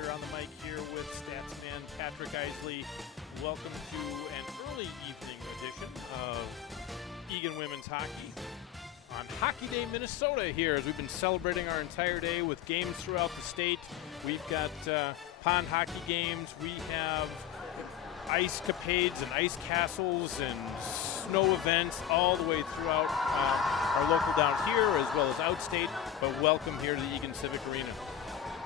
Alexander on the mic here with Statsman Patrick Isley. Welcome to an early evening edition of Eagan Women's Hockey on Hockey Day, Minnesota here, as we've been celebrating our entire day with games throughout the state. We've got pond hockey games. We have ice capades and ice castles and snow events all the way throughout our local down here as well as outstate. But welcome here to the Eagan Civic Arena.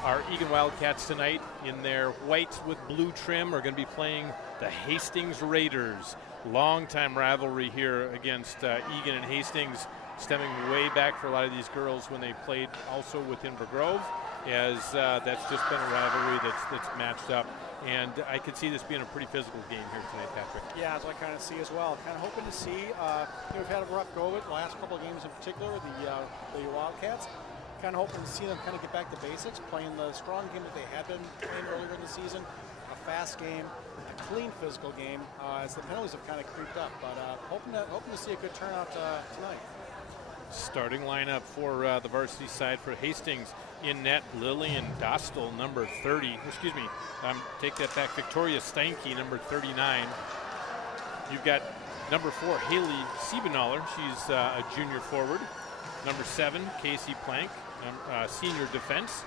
Our Eagan Wildcats tonight in their white with blue trim are going to be playing the Hastings Raiders. Longtime rivalry here against Eagan and Hastings, stemming way back for a lot of these girls when they played also with Inver Grove, as that's just been a rivalry that's matched up. And I could see this being a pretty physical game here tonight, Patrick. Yeah, that's what I kind of see as well. Kind of hoping to see, we've had a rough go of it the last couple of games in particular, the Wildcats. Kind of hoping to see them kind of get back to basics, playing the strong game that they had been playing earlier in the season, a fast game, a clean physical game, as the penalties have kind of creeped up. But hoping to see a good turnout tonight. Starting lineup for the varsity side for Hastings. In net, Lillian Dostal, number 30. Excuse me, take that back. Victoria Steinke, number 39. You've got number 4, Haley Siebenaller. She's a junior forward. Number 7, Casey Plank, senior defense.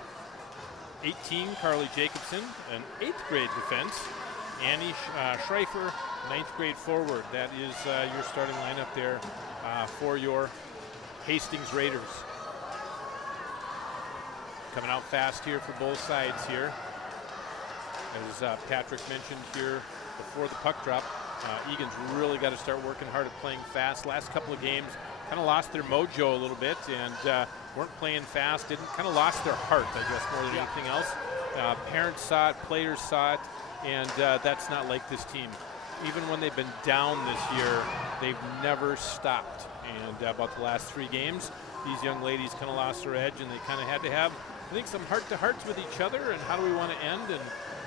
18, Carly Jacobson, an 8th grade defense. Annie Schreifer, 9th grade forward. That is your starting lineup there for your Hastings Raiders. Coming out fast here for both sides here. As Patrick mentioned here before the puck drop, Egan's really got to start working hard at playing fast. Last couple of games kind of lost their mojo a little bit and weren't playing fast, kind of lost their heart, I guess, more than anything else. Parents saw it, players saw it, and that's not like this team. Even when they've been down this year, they've never stopped. And about the last 3 games, these young ladies kind of lost their edge, and they kind of had to have, I think, some heart-to-hearts with each other and how do we want to end.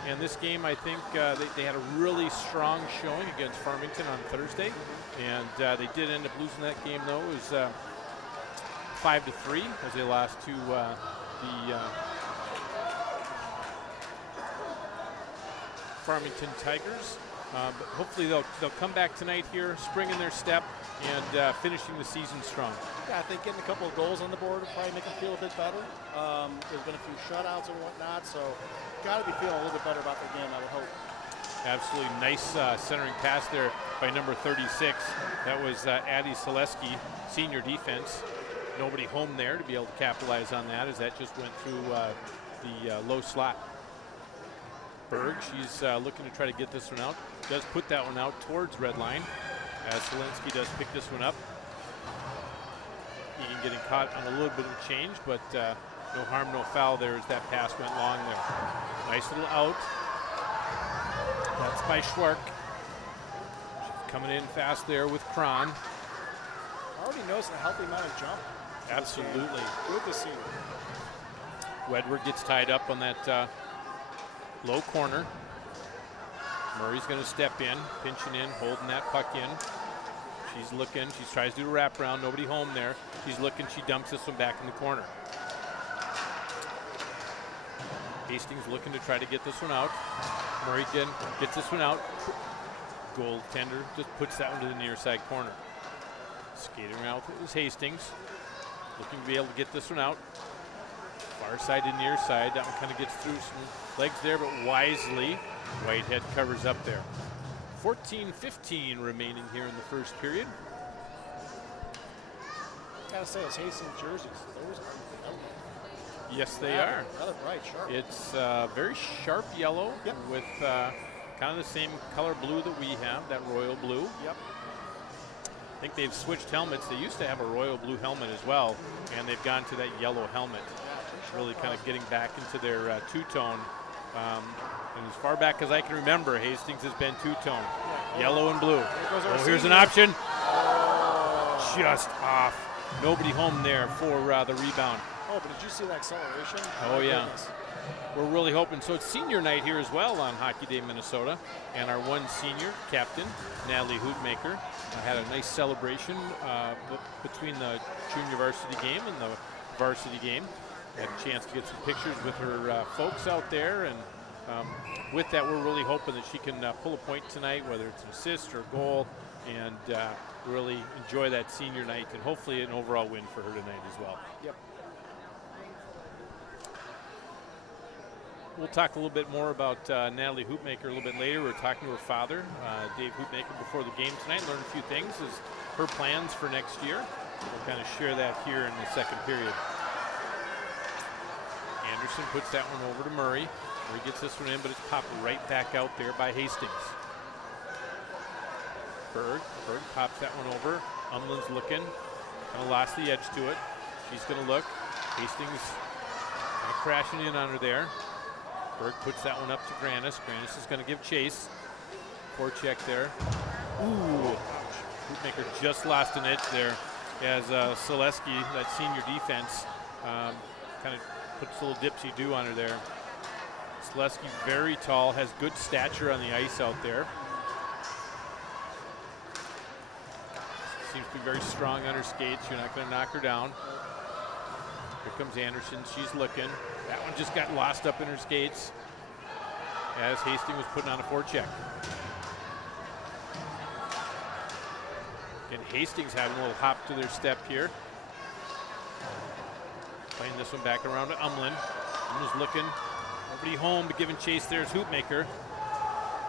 And this game, I think, they had a really strong showing against Farmington on Thursday. And they did end up losing that game, though. It was 5-3 as they lost to the Farmington Tigers. But hopefully they'll come back tonight here, springing their step, and finishing the season strong. Yeah, I think getting a couple of goals on the board will probably make them feel a bit better. There's been a few shutouts and whatnot, so got to be feeling a little bit better about the game, I would hope. Absolutely nice centering pass there by number 36. That was Addie Selesky, senior defense. Nobody home there to be able to capitalize on that, as that just went through the low slot. Berg, she's looking to try to get this one out. Does put that one out towards red line, as Selensky does pick this one up. Egan getting caught on a little bit of change, but no harm, no foul there as that pass went long there. Nice little out. That's by Schwark. She's coming in fast there with Kron. Already noticed a healthy amount of jump. Absolutely. Good to see. Wedward gets tied up on that low corner. Murray's going to step in, pinching in, holding that puck in. She's looking. She tries to do a wraparound. Nobody home there. She's looking. She dumps this one back in the corner. Hastings looking to try to get this one out. Murray gets this one out. Goaltender just puts that one to the near side corner. Skating around is Hastings. Looking to be able to get this one out. Far side to near side. That one kind of gets through some legs there, but wisely, Whitehead covers up there. 14-15 remaining here in the first period. Gotta say, those Hastings jerseys, those are, yes, they are. Rather bright, sharp. It's very sharp yellow with kind of the same color blue that we have, that royal blue. Yep. I think they've switched helmets. They used to have a royal blue helmet as well, and they've gone to that yellow helmet. Really kind of getting back into their two-tone. And as far back as I can remember, Hastings has been two-tone, yellow and blue. Here's an option. Just off. Nobody home there for the rebound. Oh, but did you see that acceleration? Oh, yeah. We're really hoping. So it's senior night here as well on Hockey Day, Minnesota. And our one senior captain, Natalie Hootmaker, had a nice celebration between the junior varsity game and the varsity game. Had a chance to get some pictures with her folks out there, and with that, we're really hoping that she can pull a point tonight, whether it's an assist or a goal, and really enjoy that senior night, and hopefully an overall win for her tonight as well. Yep. We'll talk a little bit more about Natalie Hoopmaker a little bit later. We're talking to her father, Dave Hoopmaker, before the game tonight, learn a few things as her plans for next year. We'll kind of share that here in the second period. Anderson puts that one over to Murray. Murray gets this one in, but it's popped right back out there by Hastings. Berg pops that one over. Umlin's looking, kind of lost the edge to it. She's going to look. Hastings kind of crashing in on her there. Berg puts that one up to Granis. Granis is going to give chase. Forecheck there. Ooh, Hoopmaker just lost an edge there as Selesky, that senior defense, kind of puts a little dipsy-do on her there. Selesky, very tall, has good stature on the ice out there. Seems to be very strong on her skates. You're not going to knock her down. Here comes Anderson. She's looking. That one just got lost up in her skates as Hastings was putting on a forecheck. And Hastings having a little hop to their step here. Playing this one back around to Umlin. Umlin's looking. Nobody home, but giving chase there is Hoopmaker.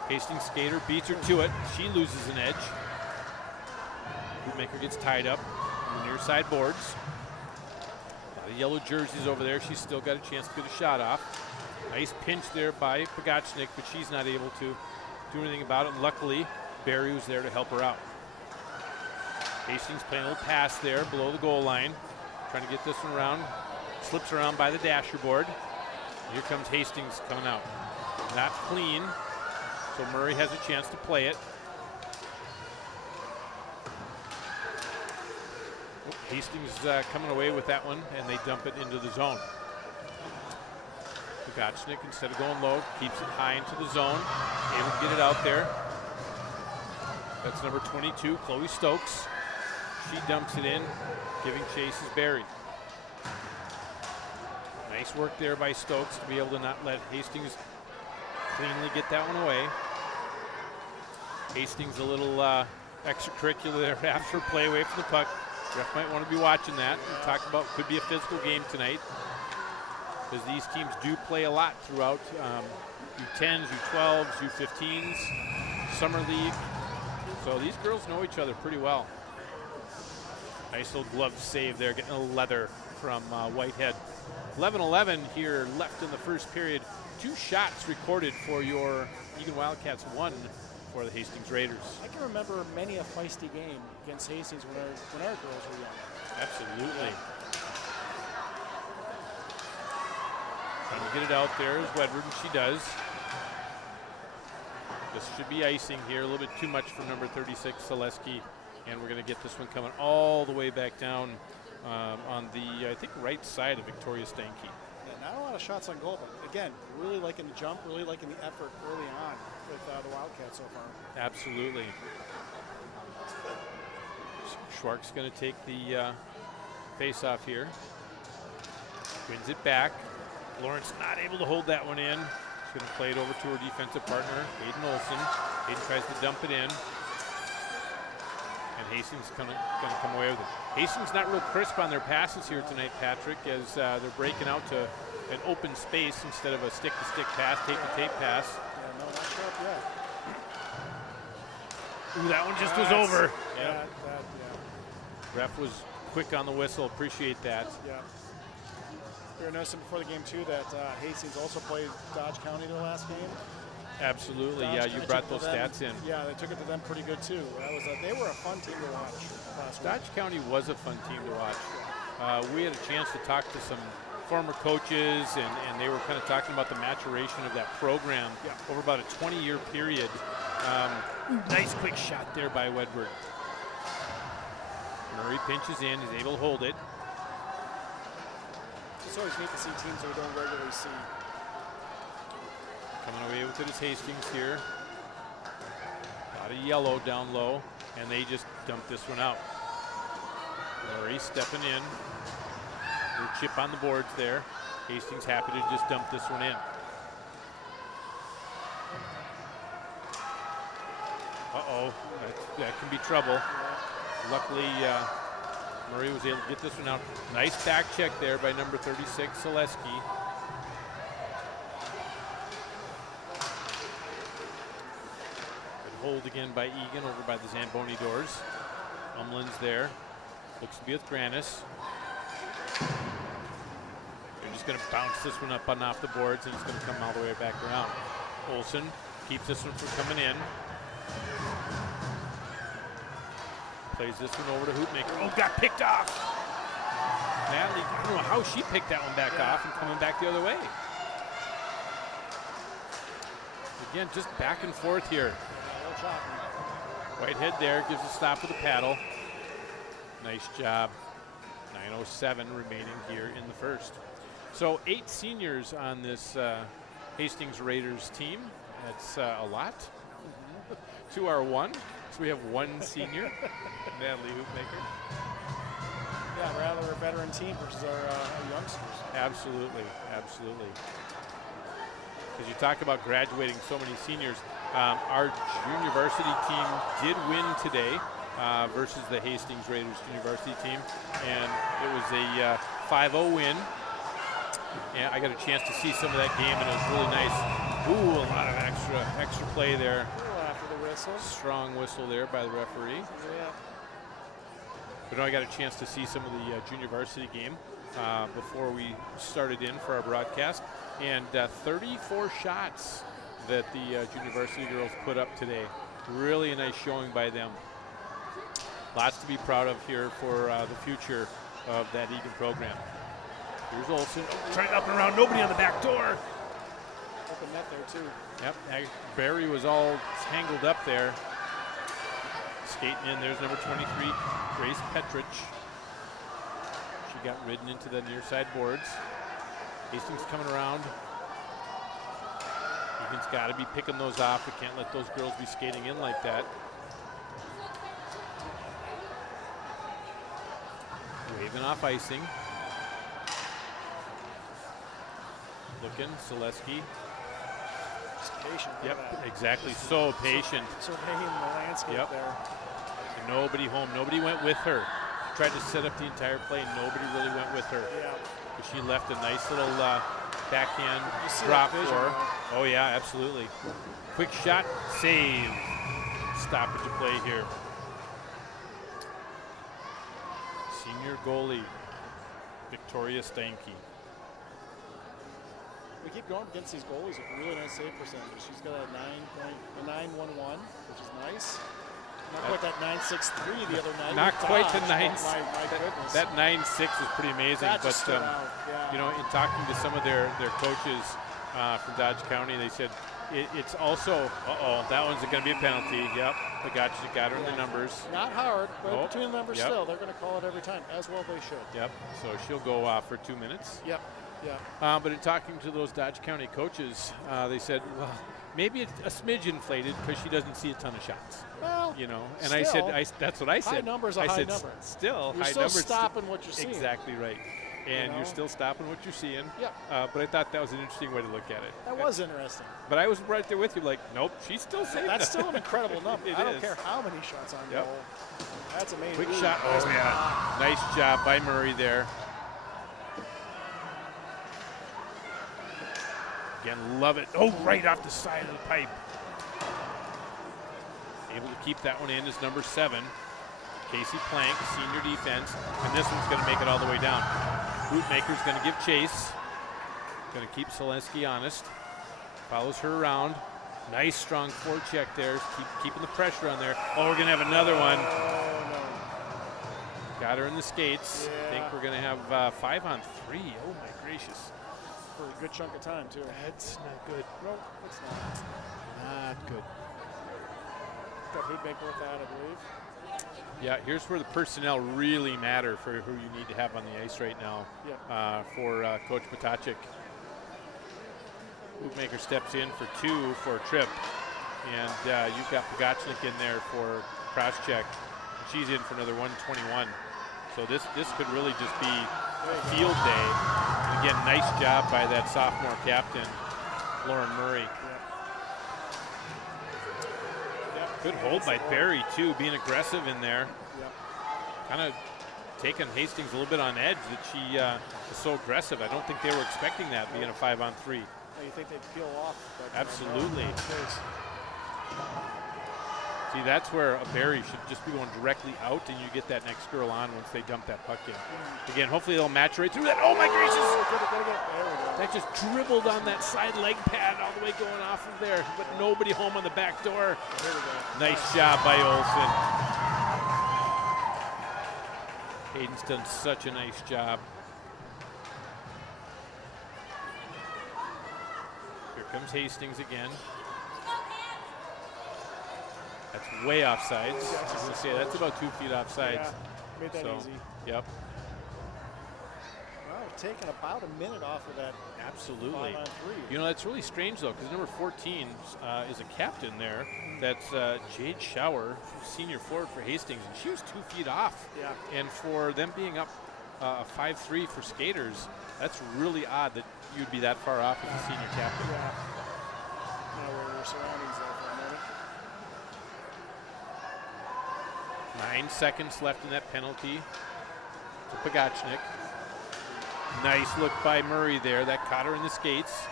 Hastings skater beats her to it. She loses an edge. Hoopmaker gets tied up on the near side boards. A lot of yellow jerseys over there. She's still got a chance to get a shot off. Nice pinch there by Pogachnik, but she's not able to do anything about it. And luckily, Barry was there to help her out. Hastings playing a little pass there below the goal line. Trying to get this one around. Slips around by the dasher board. Here comes Hastings coming out. Not clean, so Murray has a chance to play it. Hastings coming away with that one, and they dump it into the zone. Pogachnik, instead of going low, keeps it high into the zone. Able to get it out there. That's number 22, Chloe Stokes. She dumps it in, giving chase is Barry. Nice work there by Stokes to be able to not let Hastings cleanly get that one away. Hastings a little extracurricular there after play away from the puck. Ref might want to be watching that. We talked about could be a physical game tonight, because these teams do play a lot throughout U10s, U12s, U15s, Summer League. So these girls know each other pretty well. Nice little glove save there, getting a leather from Whitehead. 11-11 here left in the first period. 2 shots recorded for your Eagan Wildcats, 1 for the Hastings Raiders. I can remember many a feisty game against Hastings when our girls were young. Absolutely. Trying to get it out there is Wedward, and she does. This should be icing here, a little bit too much for number 36, Selesky. And we're going to get this one coming all the way back down on the, I think, right side of Victoria Stanky. Yeah, not a lot of shots on goal, but again, really liking the jump, really liking the effort early on with the Wildcats so far. Absolutely. Schwark's going to take the face-off here. Wins it back. Lawrence not able to hold that one in. She's going to play it over to her defensive partner, Hayden Olson. Hayden tries to dump it in. And Hastings going to come away with it. Hastings not real crisp on their passes here tonight, Patrick, as they're breaking out to an open space instead of a stick-to-stick pass, tape-to-tape pass. Yeah, no, not sharp yet. Ooh, that one just was over. Yeah. Ref was quick on the whistle. Appreciate that. Yeah. We were noticing before the game, too, that Hastings also played Dodge County their last game. Absolutely. Dodge yeah, you brought those stats in. Yeah, they took it to them pretty good, too. They were a fun team to watch last week. Dodge County was a fun team to watch. We had a chance to talk to some former coaches, and they were kind of talking about the maturation of that program over about a 20-year period. Nice quick shot there by Wedward. Murray pinches in, is able to hold it. It's always neat to see teams that we don't regularly see. Coming away with it is Hastings here. A lot of yellow down low, and they just dumped this one out. Murray stepping in. Little chip on the boards there. Hastings happy to just dump this one in. Uh-oh, that can be trouble. Luckily, Murray was able to get this one out. Nice back check there by number 36, Selesky. Good hold again by Eagan over by the Zamboni doors. Umlin's there. Looks to be with Granis. They're just going to bounce this one up and off the boards, and it's going to come all the way back around. Olsen keeps this one from coming in. Plays this one over to Hoopmaker. Oh, got picked off. Natalie, I don't know how she picked that one back off and coming back the other way. Again, just back and forth here. Whitehead there gives a stop with a paddle. Nice job. 9:07 remaining here in the first. So 8 seniors on this Hastings Raiders team. That's a lot. 2 are 1. So we have 1 senior, Natalie Hoopmaker. Yeah, rather a veteran team versus our youngsters. Absolutely, absolutely. Because you talk about graduating so many seniors. Our junior varsity team did win today versus the Hastings Raiders junior varsity team, and it was a 5-0 win. And I got a chance to see some of that game, and it was really nice. Ooh, a lot of extra play there. Strong whistle there by the referee. Yeah. But no, I got a chance to see some of the junior varsity game before we started in for our broadcast. And 34 shots that the junior varsity girls put up today. Really a nice showing by them. Lots to be proud of here for the future of that Eagan program. Here's Olsen, trying up and around, nobody on the back door. Open net there too. Yep, Barry was all tangled up there. Skating in, there's number 23, Grace Petrich. She got ridden into the near side boards. Hastings coming around. Eagan's got to be picking those off. We can't let those girls be skating in like that. Waving off icing. Looking, Selesky. Just patient. Yep, exactly. So patient. Surveying the landscape there. And nobody home. Nobody went with her. Tried to set up the entire play. Nobody really went with her. Yeah. But she left a nice little backhand drop for her. Oh yeah, absolutely. Quick shot, save. Stoppage of play here. Senior goalie, Victoria Steinke. We keep going against these goalies with really nice save percentage. She's got a 9.911, which is nice. Not quite that 9.63 the other night. Not quite the 9. My goodness. That 9.6 is pretty amazing. That but just stood out. Yeah. you know, in talking to some of their coaches from Dodge County, they said it's also that one's going to be a penalty. Yep, they got her in the numbers. Not hard, but between the numbers Yep. still, they're going to call it every time, as well they should. Yep. So she'll go for 2 minutes. Yep. Yeah. But in talking to those Dodge County coaches, they said, well, maybe it's a smidge inflated because she doesn't see a ton of shots. Well, you know, and still, I said, that's what I said. High number's a I high said, number. Still, you're high still numbers. Stopping what you're seeing. Exactly right. And You know? you're still stopping what you're seeing. Yep. But I thought that was an interesting way to look at it. That was interesting. But I was right there with you, like, nope, she's still safe. That's still an incredible number. It I don't is. care how many shots on Yep. goal. That's amazing. Quick shot. Oh, yeah. Nice job by Murray there. Again, love it. Oh, right off the side of the pipe. Able to keep that one in is number 7. Casey Plank, senior defense. And this one's going to make it all the way down. Bootmaker's going to give chase. Going to keep Selesky honest. Follows her around. Nice strong forecheck there. Keeping the pressure on there. Oh, we're going to have another one. Oh, no. Got her in the skates. Yeah. I think we're going to have 5 on 3. Oh, my gracious. For a good chunk of time, too. That's not good. No, it's not. Not good. Got Hoodmaker with that, I believe. Yeah, here's where the personnel really matter for who you need to have on the ice right now. Yep. For Coach Potacek. Hoopmaker steps in for 2 for a trip. And you've got Pogachnik in there for cross check. She's in for another 121. So this could really just be a field day. And again, nice job by that sophomore captain, Lauren Murray. Good hold by Barry, too, being aggressive in there. Kind of taking Hastings a little bit on edge that she was so aggressive. I don't think they were expecting that being a 5-on-3. You think they'd peel off? But absolutely. See, that's where a Barry should just be going directly out, and you get that next girl on once they dump that puck in. Again, hopefully they'll match right through that. Oh, my gracious! That just dribbled on that side leg pad all the way going off of there, but nobody home on the back door. Nice job by Olsen. Hayden's done such a nice job. Here comes Hastings again. That's way offsides. I was going to say, that's about 2 feet offsides. Yeah, made that easy. Yep. Well, we've taken about a minute off of that. Absolutely. 5-on-3. You know, that's really strange, though, because number 14 is a captain there. That's Jade Schauer, senior forward for Hastings, and she was 2 feet off. Yeah. And for them being up 5-3 for skaters, that's really odd that you'd be that far off as a senior captain. Yeah. Where your surroundings there for a moment. 9 seconds left in that penalty to Pagachnik. Nice look by Murray there. That caught her in the skates.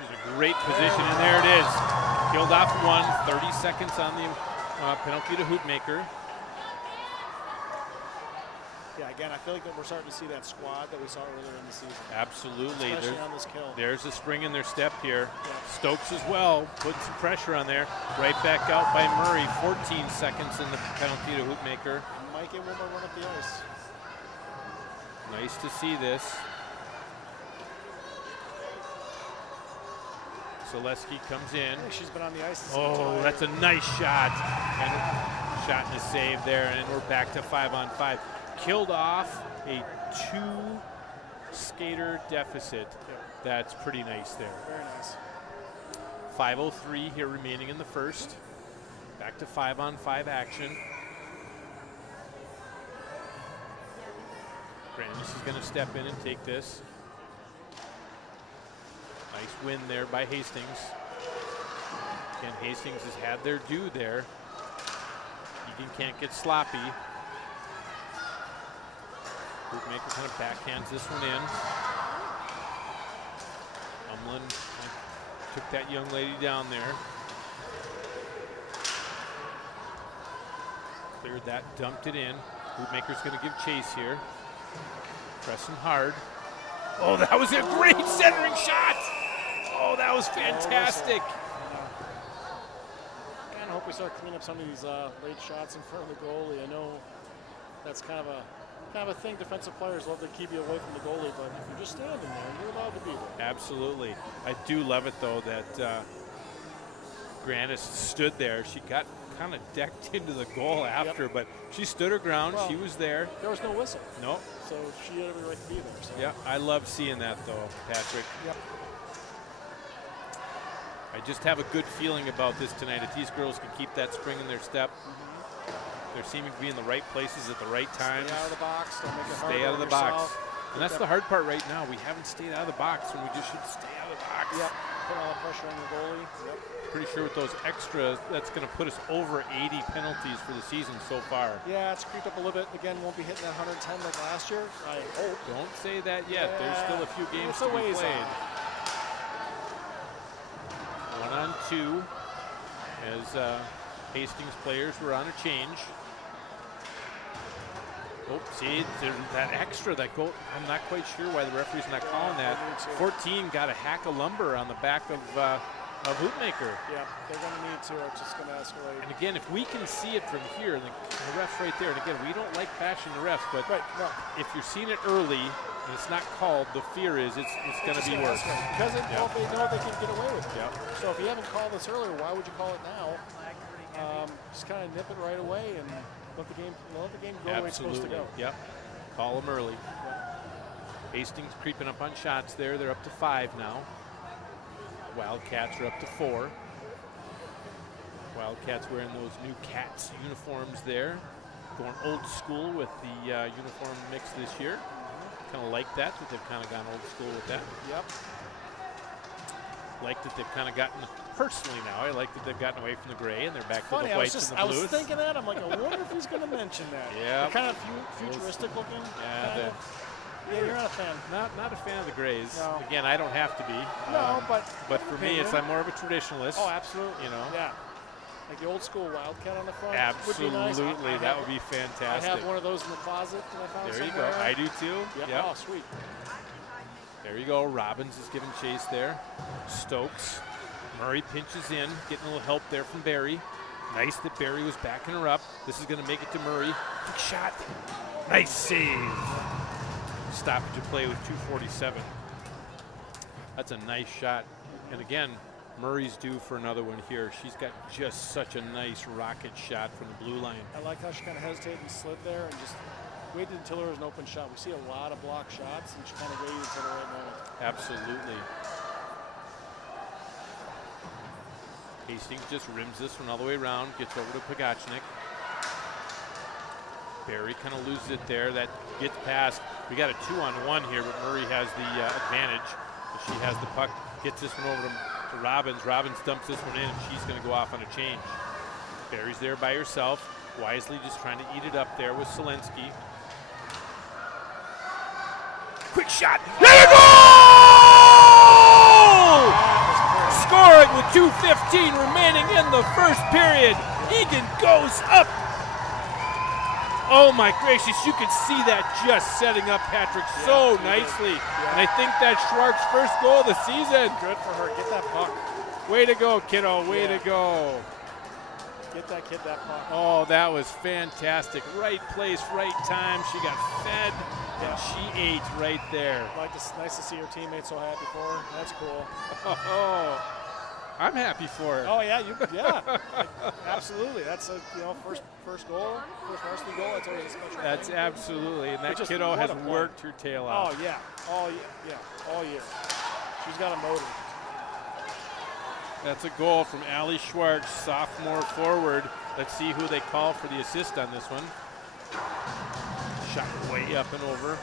She's in a great position, and there it is. Killed off one. 30 seconds on the penalty to Hoopmaker. Yeah, again, I feel like that we're starting to see that squad that we saw earlier in the season. Absolutely. Especially on this kill. There's a spring in their step here. Yeah. Stokes as well, putting some pressure on there. Right back out by Murray. 14 seconds in the penalty to Hoopmaker. Might get one more run up the ice. Nice to see this. Zaleski comes in. Hey, she's been on the ice. Oh, that's a nice shot. And shot and a save there, and we're back to 5-on-5. Killed off a 2-skater deficit. Yeah. That's pretty nice there. Very nice. 5:03 here remaining in the first. Back to 5-on-5 action. Grandis is going to step in and take this. Nice win there by Hastings. Again, Hastings has had their due there. Eagan can't get sloppy. Hoopmaker kind of backhands this one in. Umlin took that young lady down there. Cleared that, dumped it in. Hoopmaker's going to give chase here. Pressing hard. Oh, that was a great centering shot! Oh, that was fantastic. I hope we start cleaning up some of these late shots in front of the goalie. I know that's kind of a thing defensive players love to keep you away from the goalie, but if you're just standing there, you're allowed to be there. Absolutely. I do love it, though, that Grandis stood there. She got kind of decked into the goal after, but she stood her ground. Well, she was there. There was no whistle. No. So she had every right to be there. So. Yeah, I love seeing that, though, Patrick. Yep. I just have a good feeling about this tonight. If these girls can keep that spring in their step, they're seeming to be in the right places at the right times. Stay out of the box. Don't make it hard stay out of the yourself. box. And that's the hard part right now. We haven't stayed out of the box, and we just should stay out of the box. Yep. Put all the pressure on the goalie. Yep. Pretty sure with those extras, that's going to put us over 80 penalties for the season so far. Yeah, it's creeped up a little bit. Again, won't be hitting that 110 like last year. I hope. Don't say that yet. There's still a few games to be played. 1-on-2 as Hastings players were on a change. Oh, see, that extra, that goal, I'm not quite sure why the referee's not calling that. 14 got a hack of lumber on the back of Hoopmaker. Yeah, they're going to need to. It's just going to escalate. And again, if we can see it from here, the ref's right there. And again, we don't like bashing the refs, but if you're seeing it early and it's not called, the fear is it's going to be worse. Because they know they can get away with it. Yep. So if you haven't called this earlier, why would you call it now? Just kind of nip it right away and let the game go the way it's supposed to go. Yep. Call them early. Yep. Hastings creeping up on shots there. They're up to 5 now. Wildcats are up to 4. Wildcats wearing those new Cats uniforms there. going old school with the uniform mix this year. Kind of like that they've kind of gone old school with that. Yep. Like that they've kind of gotten, personally now, I like that they've gotten away from the gray and they're back to Funny, the whites and the blues. I was thinking that. I'm like, I wonder if he's going to mention that. Yeah. They're kind of futuristic looking. Yeah. Yeah, you're not a fan. Not a fan of the grays. No. Again, I don't have to be. No, but for me, I'm more of a traditionalist. Oh, absolutely. You know. Yeah. Like the old school Wildcat on the front. Absolutely, would be nice. that would be fantastic. I have one of those in the closet that I found There you somewhere. go. I do too. Yep. Yep. Oh, sweet. There you go. Robbins is giving chase there. Stokes. Murray pinches in, getting a little help there from Barry. Nice that Barry was backing her up. This is going to make it to Murray. Big shot. Nice save. Stoppage of play with 2:47. That's a nice shot. And again, Murray's due for another one here. She's got just such a nice rocket shot from the blue line. I like how she kind of hesitated and slid there and just waited until there was an open shot. We see a lot of block shots, and she kind of waited for the right moment. Absolutely. Hastings just rims this one all the way around, gets over to Pagachnik. Barry kind of loses it there. That gets past. We got a 2-on-1 here, but Murray has the advantage. She has the puck, gets this one over to Robbins. Robbins dumps this one in, and she's going to go off on a change. Barry's there by herself. Wisely just trying to eat it up there with Selensky. Quick shot. There you go! Scoring with 2:15 remaining in the first period. Eagan goes up. Oh my gracious, you can see that just setting up Patrick so nicely. And I think that's Schwartz's first goal of the season. Good for her. Get that puck. Way to go, kiddo. Way to go. Get that kid that puck. Oh, that was fantastic. Right place, right time. She got fed, and she ate right there. Nice to see her teammates so happy for her. That's cool. Oh, I'm happy for her. Oh yeah, absolutely. That's a first goal, first varsity goal. That's always a special. That's thing. Absolutely, and that kiddo has worked her tail off. Oh yeah, all year. She's got a motor. That's a goal from Allie Schwartz, sophomore forward. Let's see who they call for the assist on this one. Shot way up and over.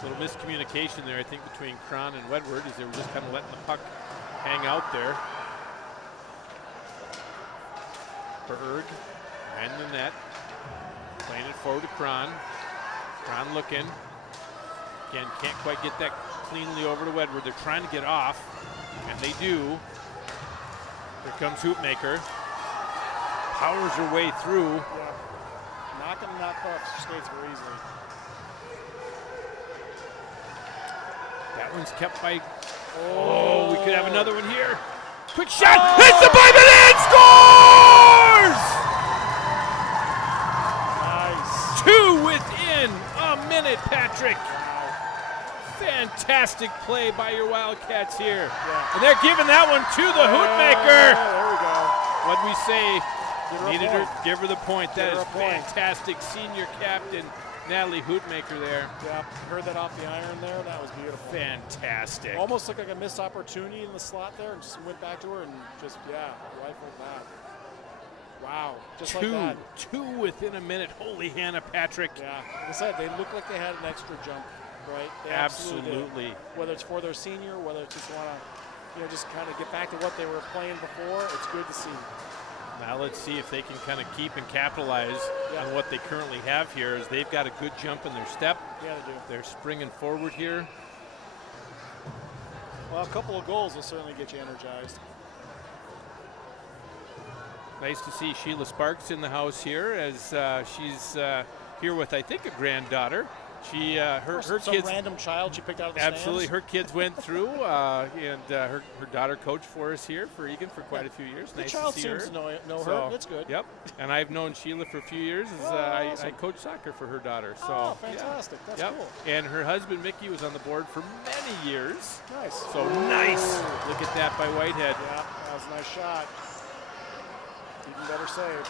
A little miscommunication there, I think, between Cron and Wedward, as they were just kind of letting the puck hang out there. Berg behind the net, playing it forward to Cron. Cron looking. Again, can't quite get that cleanly over to Wedward. They're trying to get off, and they do. Here comes Hoopmaker. Powers her way through. Yeah. Not going to knock off skates very easily. That one's kept by. Oh, we could have another one here. Quick shot. Hits the pipe and in. Scores! Nice. Two within a minute, Patrick. Fantastic play by your Wildcats here. Yeah. And they're giving that one to the Hoopmaker. There we go. What'd we say? Needed her. Give her the point. That is her a point. fantastic. Senior captain Natalie Hoopmaker there. Yeah, heard that off the iron there. That was beautiful. Fantastic. Almost looked like a missed opportunity in the slot there, and just went back to her and just, rifled that. Wow, just like that. Two within a minute. Holy Hannah, Patrick. Yeah, like I said, they look like they had an extra jump, right? They Absolutely. did. Whether it's for their senior, whether it's just want to, just kind of get back to what they were playing before, it's good to see. Now let's see if they can kind of keep and capitalize on what they currently have here, as they've got a good jump in their step. Yeah, they do. They're springing forward here. Well, a couple of goals will certainly get you energized. Nice to see Sheila Sparks in the house here, as she's here with, I think, a granddaughter. She, her some kids, random child she picked out of the absolutely. stands. Her kids went through, and her daughter coached for us here for Eagan for quite a few years. The Nice child to see her. seems to know So, her. That's good. Yep. And I've known Sheila for a few years. As, awesome. I coached soccer for her daughter. So, Oh, fantastic. That's yep. cool. And her husband Mickey was on the board for many years. Nice. So nice. Look at that by Whitehead. Yeah, that was a nice shot. Even better save.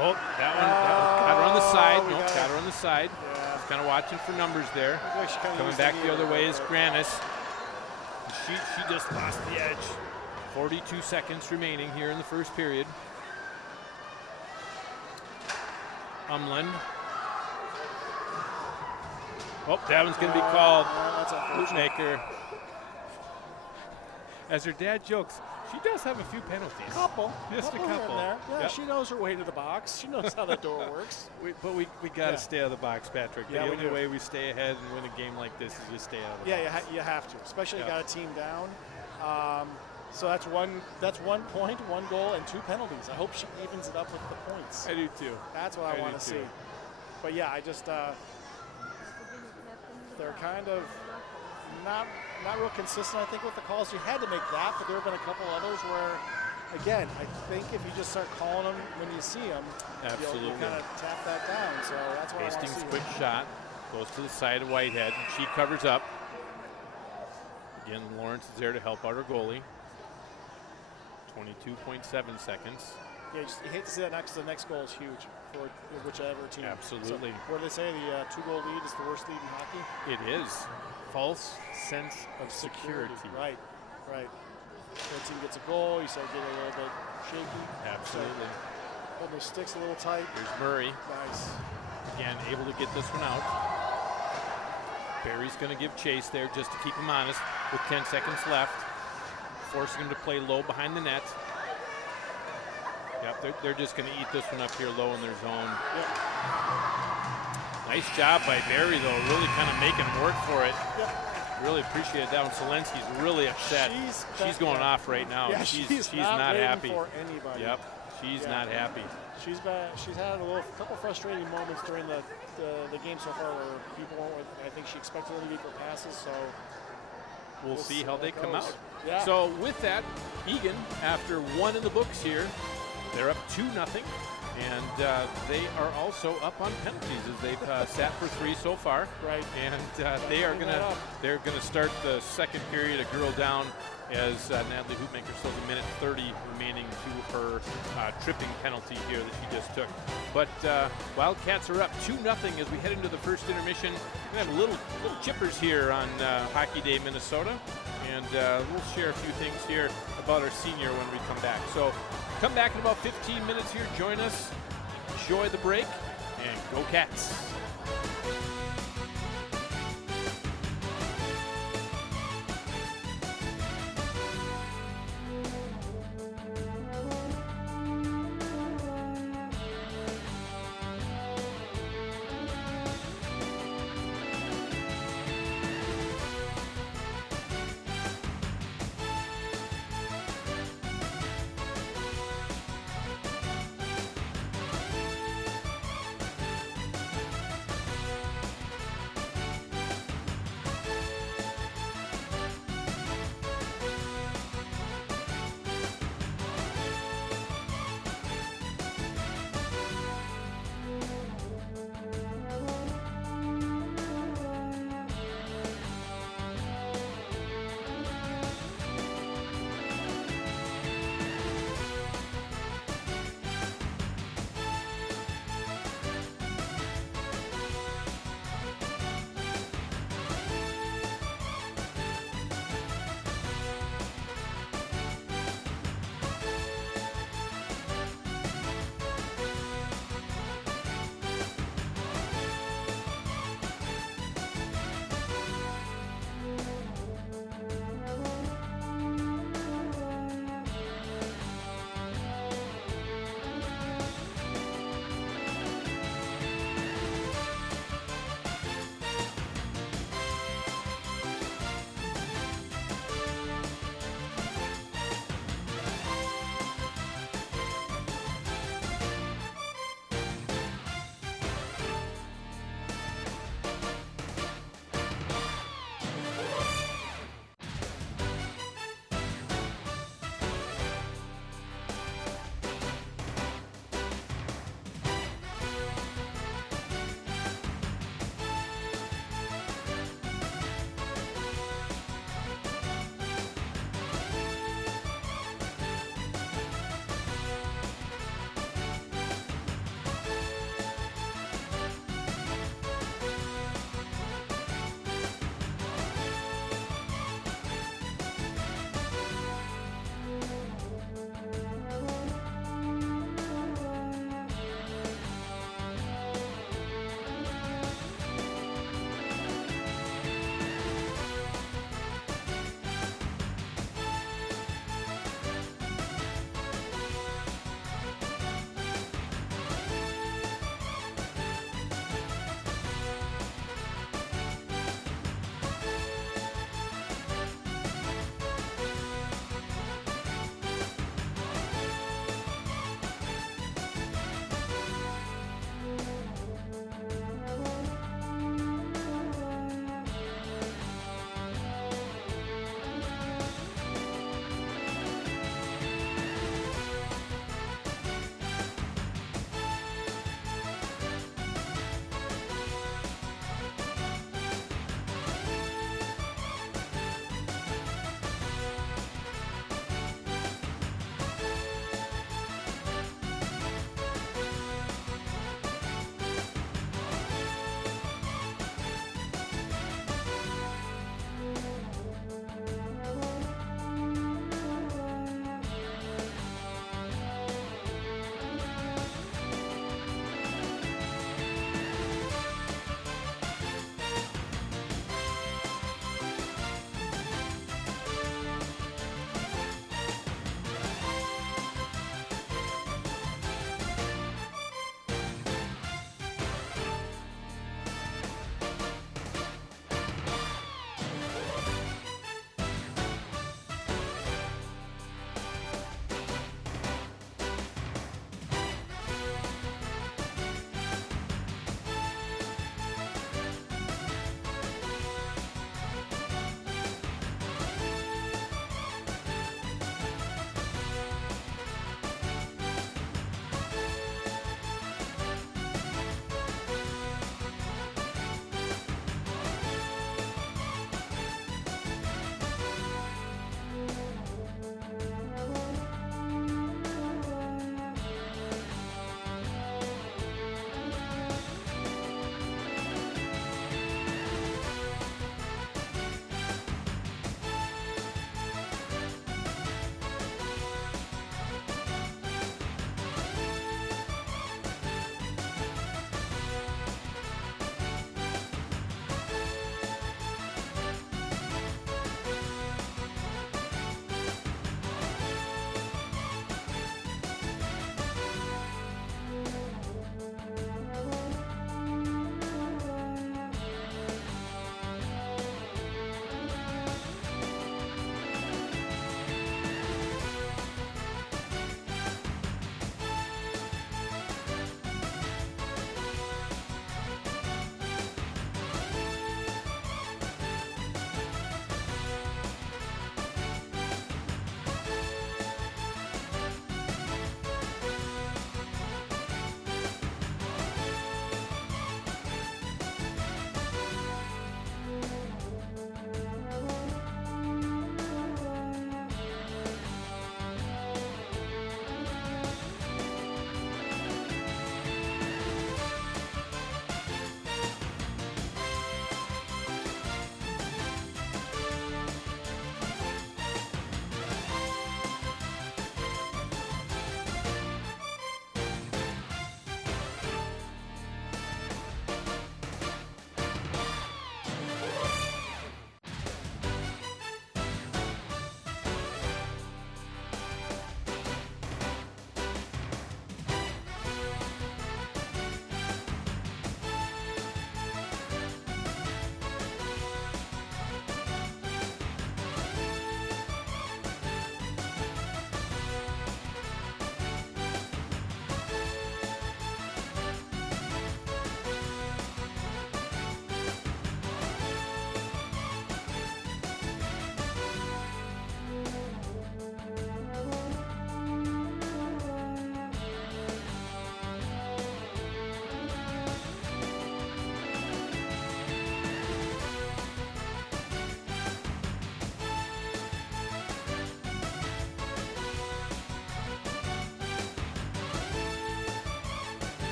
Oh, that one got her on the side. we Nope, got got her on the side. Yeah. Kind of watching for numbers there. Looks like she kinda Coming used back knee the other a way little is bit. Granis. She just lost the edge. 42 seconds remaining here in the first period. Umland. Oh, that one's going to be called. That's a Bootmaker. As her dad jokes, she does have a few penalties. Just a here and couple. there. Yeah, Yep. she knows her way to the box. She knows how the door works. But we got to stay out of the box, Patrick. Yeah, the we only do. way we stay ahead and win a game like this is just stay out of the Yeah, box. you have to, especially Yeah. you got a team down. So that's 1 point, 1 goal, and 2 penalties. I hope she evens it up with the points. I do too. That's what I want do to too. see. But yeah, I just they're kind of not real consistent. I think with the calls, you had to make that, but there have been a couple others where, again, I think if you just start calling them when you see them, Absolutely. you'll kind of tap that down. So that's what I want to Hastings see. quick shot goes to the side of Whitehead. And she covers up. Again, Lawrence is there to help out her goalie. 22.7 seconds. Yeah, you hate to see that the next goal is huge for whichever team. Absolutely. So, what do they say? The 2-goal lead is the worst lead in hockey? It is. False sense of security. Right. When a team gets a goal, you start getting a little bit shaky. Absolutely. Hold those sticks a little tight. There's Murray. Nice. Again, able to get this one out. Barry's going to give chase there just to keep him honest with 10 seconds left. Forcing him to play low behind the net. Yep, they're just going to eat this one up here low in their zone. Yep. Nice job by Barry, though, really kind of making work for it. Yep. Really appreciated that one. Selensky's really upset. She's going off right now. Yeah, she's not waiting happy. for anybody. Yep, she's not happy. She's had a couple frustrating moments during the game so far where people weren't. I think she expected them to be for passes, so We'll see how they come out. Yeah. So with that, Eagan, after 1 in the books here, they're up 2-0, and they are also up on penalties as they've sat for 3 so far. Right. And they're gonna start the second period a girl down as Natalie Hoopmaker still has a minute 30 remaining to her tripping penalty here that she just took. But Wildcats are up 2-0 as we head into the first intermission. We have little chippers here on Hockey Day Minnesota, and we'll share a few things here about our senior when we come back. So come back in about 15 minutes here. Join us, enjoy the break, and go Cats.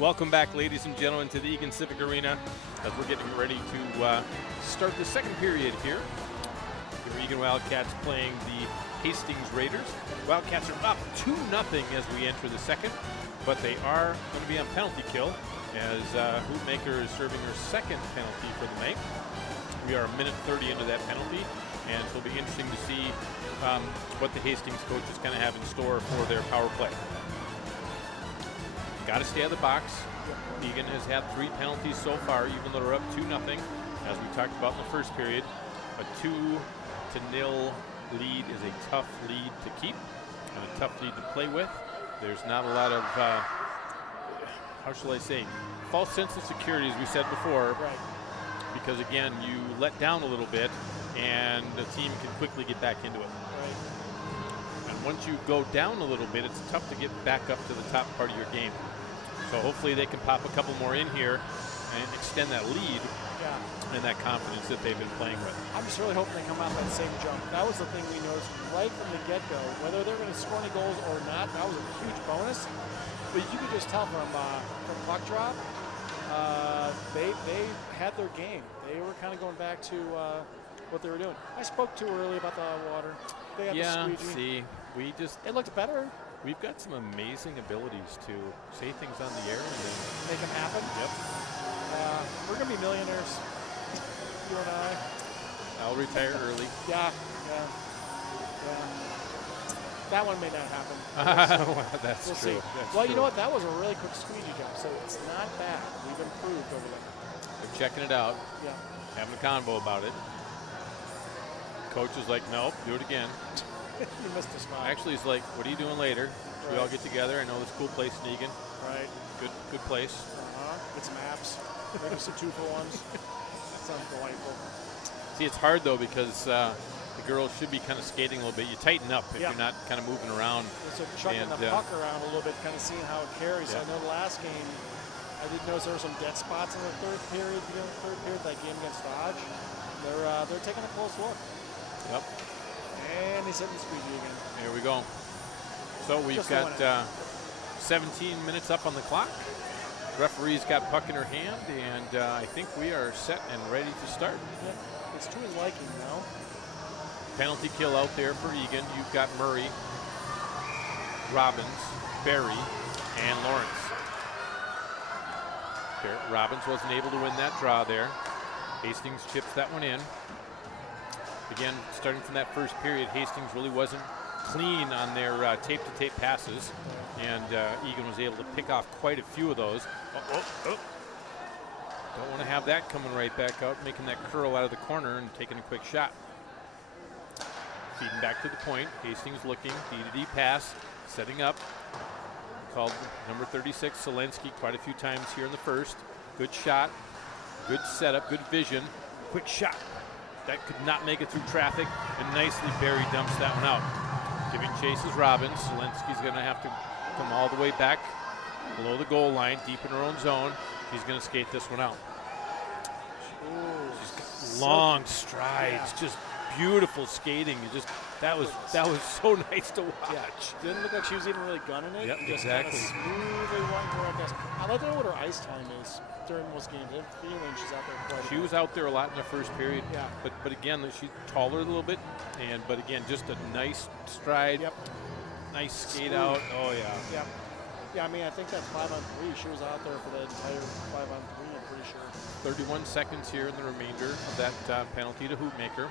Welcome back, ladies and gentlemen, to the Eagan Civic Arena as we're getting ready to start the second period here. Your Eagan Wildcats playing the Hastings Raiders. Wildcats are up 2-0 as we enter the second, but they are going to be on penalty kill as Hoopmaker is serving her second penalty for the night. We are a minute 30 into that penalty, and so it'll be interesting to see what the Hastings coaches kind of have in store for their power play. Got to stay out of the box. Eagan has had 3 penalties so far, even though they're up 2-0. As we talked about in the first period, a 2-0 lead is a tough lead to keep and a tough lead to play with. There's not a lot of, how shall I say, false sense of security, as we said before. Right. Because again, you let down a little bit, and the team can quickly get back into it. Right. And once you go down a little bit, it's tough to get back up to the top part of your game. So hopefully they can pop a couple more in here and extend that lead and that confidence that they've been playing with. I'm just really hoping they come out that same jump. That was the thing we noticed right from the get-go. Whether they're going to score any goals or not, that was a huge bonus. But you could just tell from puck drop, they had their game. They were kind of going back to what they were doing. I spoke too early about the water. They got the squeegee. It looked better. We've got some amazing abilities to say things on the air and then make them happen. Yep. We're going to be millionaires, you and I. I'll retire early. Yeah. That one may not happen. Well, that's we'll true. See. That's well, true. you know what? That was a really quick squeegee jump, so it's not bad. We've improved over there. They're checking it out. Yeah. Having a convo about it. Coach is like, nope, do it again. You missed a spot. Actually, he's like, what are you doing later? Should we all get together? I know this cool place in Eagan. Right. Good place. Get some apps. Maybe some 2-for-1s. That sounds delightful. See, it's hard, though, because the girls should be kind of skating a little bit. You tighten up if you're not kind of moving around. So chucking the puck around a little bit, kind of seeing how it carries. I know the last game, I did notice there were some dead spots in the third period, that game against Dodge. They're taking a close look. Yep. And he's hitting the squeegee again. There we go. So we've got 17 minutes up on the clock. Referee's got puck in her hand, and I think we are set and ready to start. Yeah. It's to his liking now. Penalty kill out there for Eagan. You've got Murray, Robbins, Barry, and Lawrence. Robbins wasn't able to win that draw there. Hastings chips that one in. Again, starting from that first period, Hastings really wasn't clean on their tape-to-tape passes, and Eagan was able to pick off quite a few of those. Don't want to have that coming right back out, making that curl out of the corner and taking a quick shot. Feeding back to the point. Hastings looking, D-to-D pass, setting up. Called number 36, Selensky, quite a few times here in the first. Good shot, good setup, good vision, quick shot. That could not make it through traffic, and nicely Barry dumps that one out. Giving chase is Robbins. Selensky's going to have to come all the way back below the goal line, deep in her own zone. She's going to skate this one out. She's got long strides, just beautiful skating. That was so nice to watch. Yeah, didn't look like she was even really gunning it. Yep, just exactly. Smoothly walking around. I like to know what her ice time is during most games. I have a feeling she's out there quite a bit. She was out there a lot in the first period. Yeah. But again, she's taller a little bit, but again, just a nice stride. Yep. Nice skate out. Oh yeah. Yep. Yeah, I mean, I think that 5-on-3, she was out there for the entire 5-on-3, I'm pretty sure. 31 seconds here in the remainder of that penalty to Hoopmaker.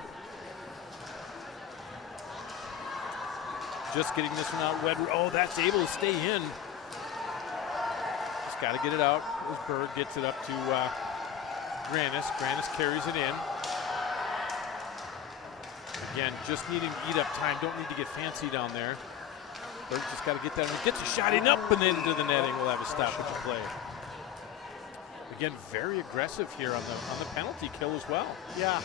Just getting this one out. Wedward, that's able to stay in. Just got to get it out. As Berg gets it up to Granis. Granis carries it in. Again, just needing to eat up time. Don't need to get fancy down there. Berg just got to get that. And he gets a shot in up and into the netting. We'll have a stoppage of play. Again, very aggressive here on the penalty kill as well. Yeah,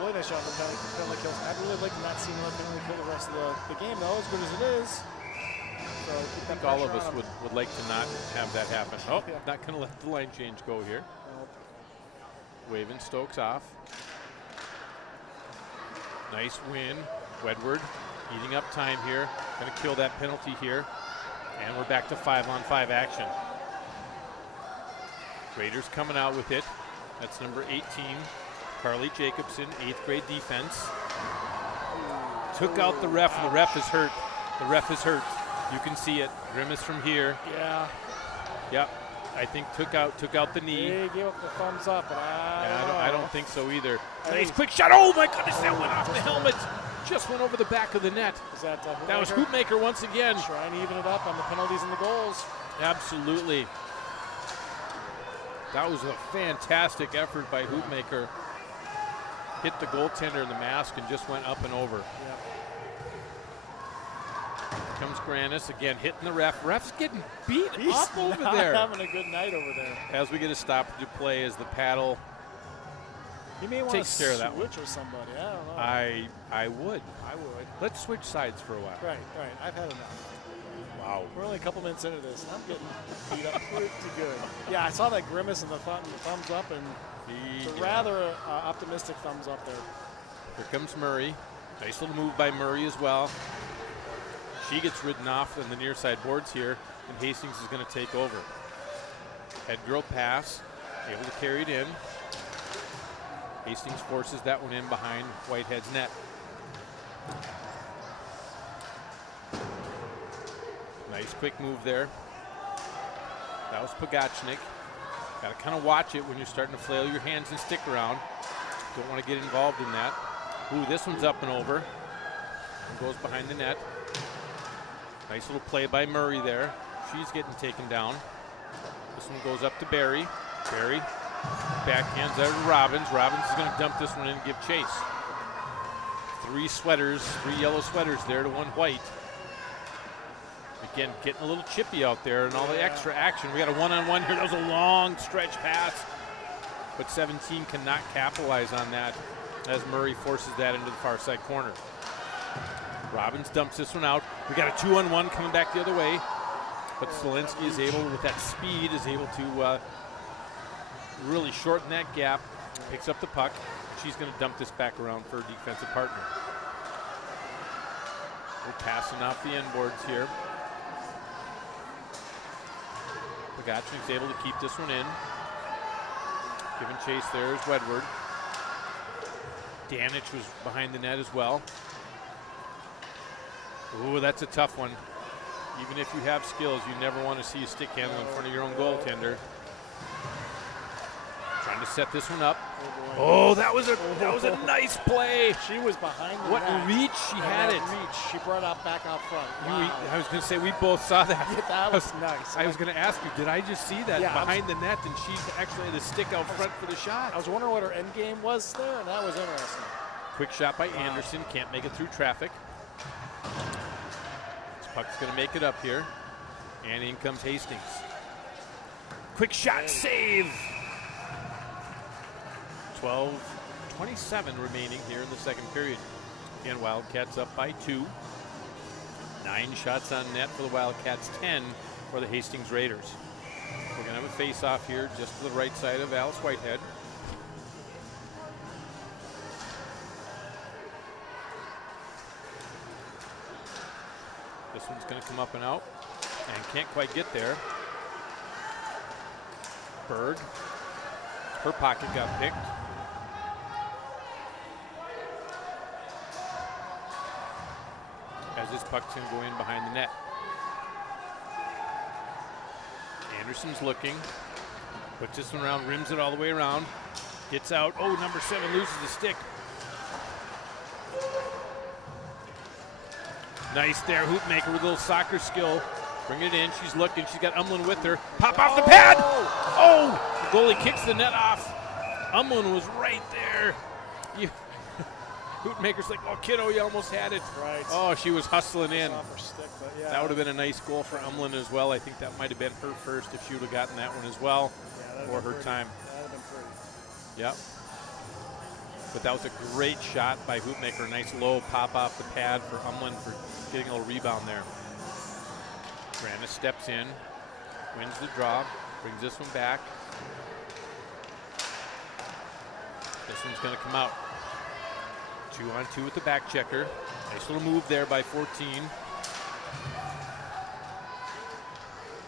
really nice shot on the penalty kills. I'd really like to not see another penalty kill the rest of the game, though, as good as it is. So I think all of us would like to not have that happen. Not going to let the line change go here. Nope. Waving Stokes off. Nice win. Wedward eating up time here. Going to kill that penalty here. And we're back to 5-on-5 action. Raiders coming out with it. That's number 18, Carly Jacobson, 8th grade defense. Took out the ref, and the ref is hurt. The ref is hurt. You can see it. Grimace from here. Yeah. Yep. I think took out the knee. He gave up the thumbs up, but I don't think so either. Nice quick shot. Oh my goodness, that went off the helmet. Just went over the back of the net. That was Hoopmaker once again. Trying to even it up on the penalties and the goals. Absolutely. That was a fantastic effort by Hoopmaker. Hit the goaltender in the mask and just went up and over. Yep. Comes Granis again, hitting the ref. Ref's getting beat up over there. He's having a good night over there. As we get a stoppage of play, as the paddle he may want takes to care of that switch one. or somebody. I don't know. I would. Let's switch sides for a while. Right. I've had enough. Wow. We're only a couple minutes into this, and I'm getting beat up pretty good. Yeah, I saw that grimace and the thumbs up, and it's a rather optimistic thumbs up there. Here comes Murray. Nice little move by Murray as well. She gets ridden off on the near side boards here, and Hastings is going to take over. Head girl pass, able to carry it in. Hastings forces that one in behind Whitehead's net. Nice quick move there. That was Pogachnik. Got to kind of watch it when you're starting to flail your hands and stick around. Don't want to get involved in that. Ooh, this one's up and over. And goes behind the net. Nice little play by Murray there. She's getting taken down. This one goes up to Barry. Barry backhands out to Robbins. Robbins is going to dump this one in and give chase. 3 yellow sweaters there to 1 white. Again, getting a little chippy out there and all the extra action. We got a one-on-one here. That was a long stretch pass, but 17 cannot capitalize on that as Murray forces that into the far side corner. Robbins dumps this one out. We got a 2-on-1 coming back the other way, but Solinsky is able, with that speed, is able to really shorten that gap. Picks up the puck. She's going to dump this back around for her defensive partner. We're passing off the end boards here. Pogachnik's able to keep this one in. Giving chase there is Wedward. Danich was behind the net as well. Ooh, that's a tough one. Even if you have skills, you never want to see a stick handle in front of your own goaltender. Trying to set this one up. Oh, that was a nice play. She was behind the what net. Reach she had it. Reach. She brought it back out front. Wow. I was going to say, we both saw that. Yeah, that was nice. I was going to ask you, did I just see that behind the net and she actually had a stick out front for the shot? I was wondering what her end game was there, and that was interesting. Quick shot by Anderson. Can't make it through traffic. This puck's going to make it up here. And in comes Hastings. Quick shot, save! 12:27 remaining here in the second period. Again, Wildcats up by 2. 9 shots on net for the Wildcats, 10 for the Hastings Raiders. We're going to have a face-off here just to the right side of Alice Whitehead. This one's going to come up and out and can't quite get there. Berg. Her pocket got picked. As this puck's going to go in behind the net. Anderson's looking. Puts this one around, rims it all the way around. Gets out. Oh, number 7 loses the stick. Nice there. Hoopmaker with a little soccer skill. Bring it in. She's looking. She's got Umlin with her. Pop off the pad. Oh! The goalie kicks the net off. Umlin was right there. Hoopmaker's like, oh, kiddo, you almost had it. Right. Oh, she was hustling in. Stick, yeah. That would have been a nice goal for Umlin as well. I think that might have been her first if she would have gotten that one as well for her time. That would have been pretty. Yep. But that was a great shot by Hoopmaker. A nice low pop off the pad for Umlin for getting a little rebound there. Granis steps in, wins the draw, brings this one back. This one's going to come out. 2-on-2 with the back checker. Nice little move there by 14.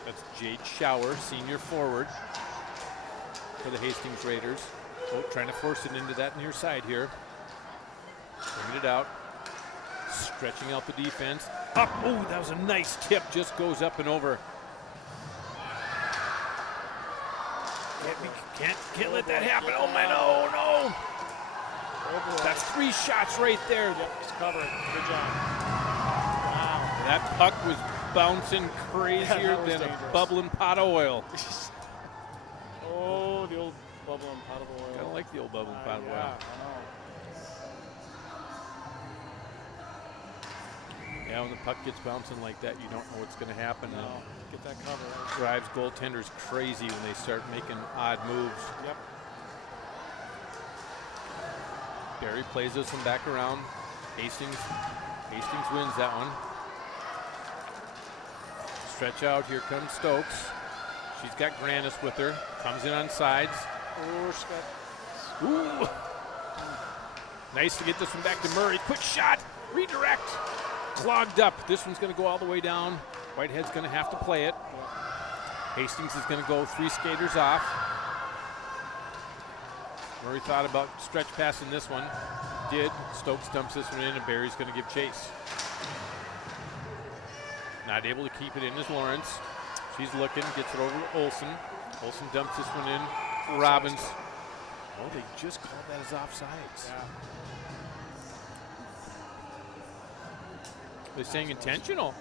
That's Jade Shower, senior forward. for the Hastings Raiders. Oh, trying to force it into that near side here. Bringing it out. Stretching out the defense. Up. Oh, that was a nice tip. Just goes up and over. Can't let that happen. Oh, my, no. That's 3 shots right there. Yep, just cover it. Good job. Wow. That puck was bouncing crazier than dangerous. a bubbling pot of oil. Oh, the old bubbling pot of oil. Kind of like the old bubbling pot of Yeah, oil. I know. Yeah, when the puck gets bouncing like that, you don't know what's going to happen. No, get that cover. It drives goaltenders crazy when they start making odd moves. Yep. Barry plays this one back around. Hastings wins that one. Stretch out. Here comes Stokes. She's got Granis with her. Comes in on sides. Oh, she's got. Ooh. Nice to get this one back to Murray. Quick shot. Redirect. Clogged up. This one's going to go all the way down. Whitehead's going to have to play it. Hastings is going to go 3 skaters off. Murray thought about stretch passing this one. Did. Stokes dumps this one in, and Barry's going to give chase. Not able to keep it in is Lawrence. She's looking, gets it over to Olsen. Olsen dumps this one in for Robbins. Oh, they just called that as offsides. Yeah. They're saying intentional.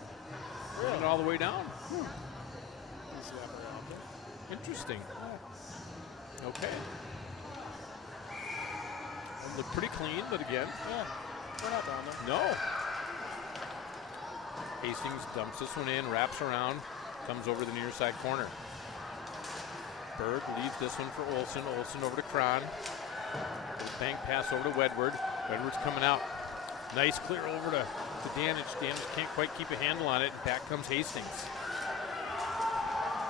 Really? Bringing it all the way down. Easy that very often. Interesting. Okay. Look pretty clean, but again, Yeah, we're not down there. no. Hastings dumps this one in, wraps around, comes over the near side corner. Berg leaves this one for Olsen. Olsen over to Cron. Bank pass over to Wedward. Wedward's coming out. Nice clear over to Danich. Danich can't quite keep a handle on it, and back comes Hastings.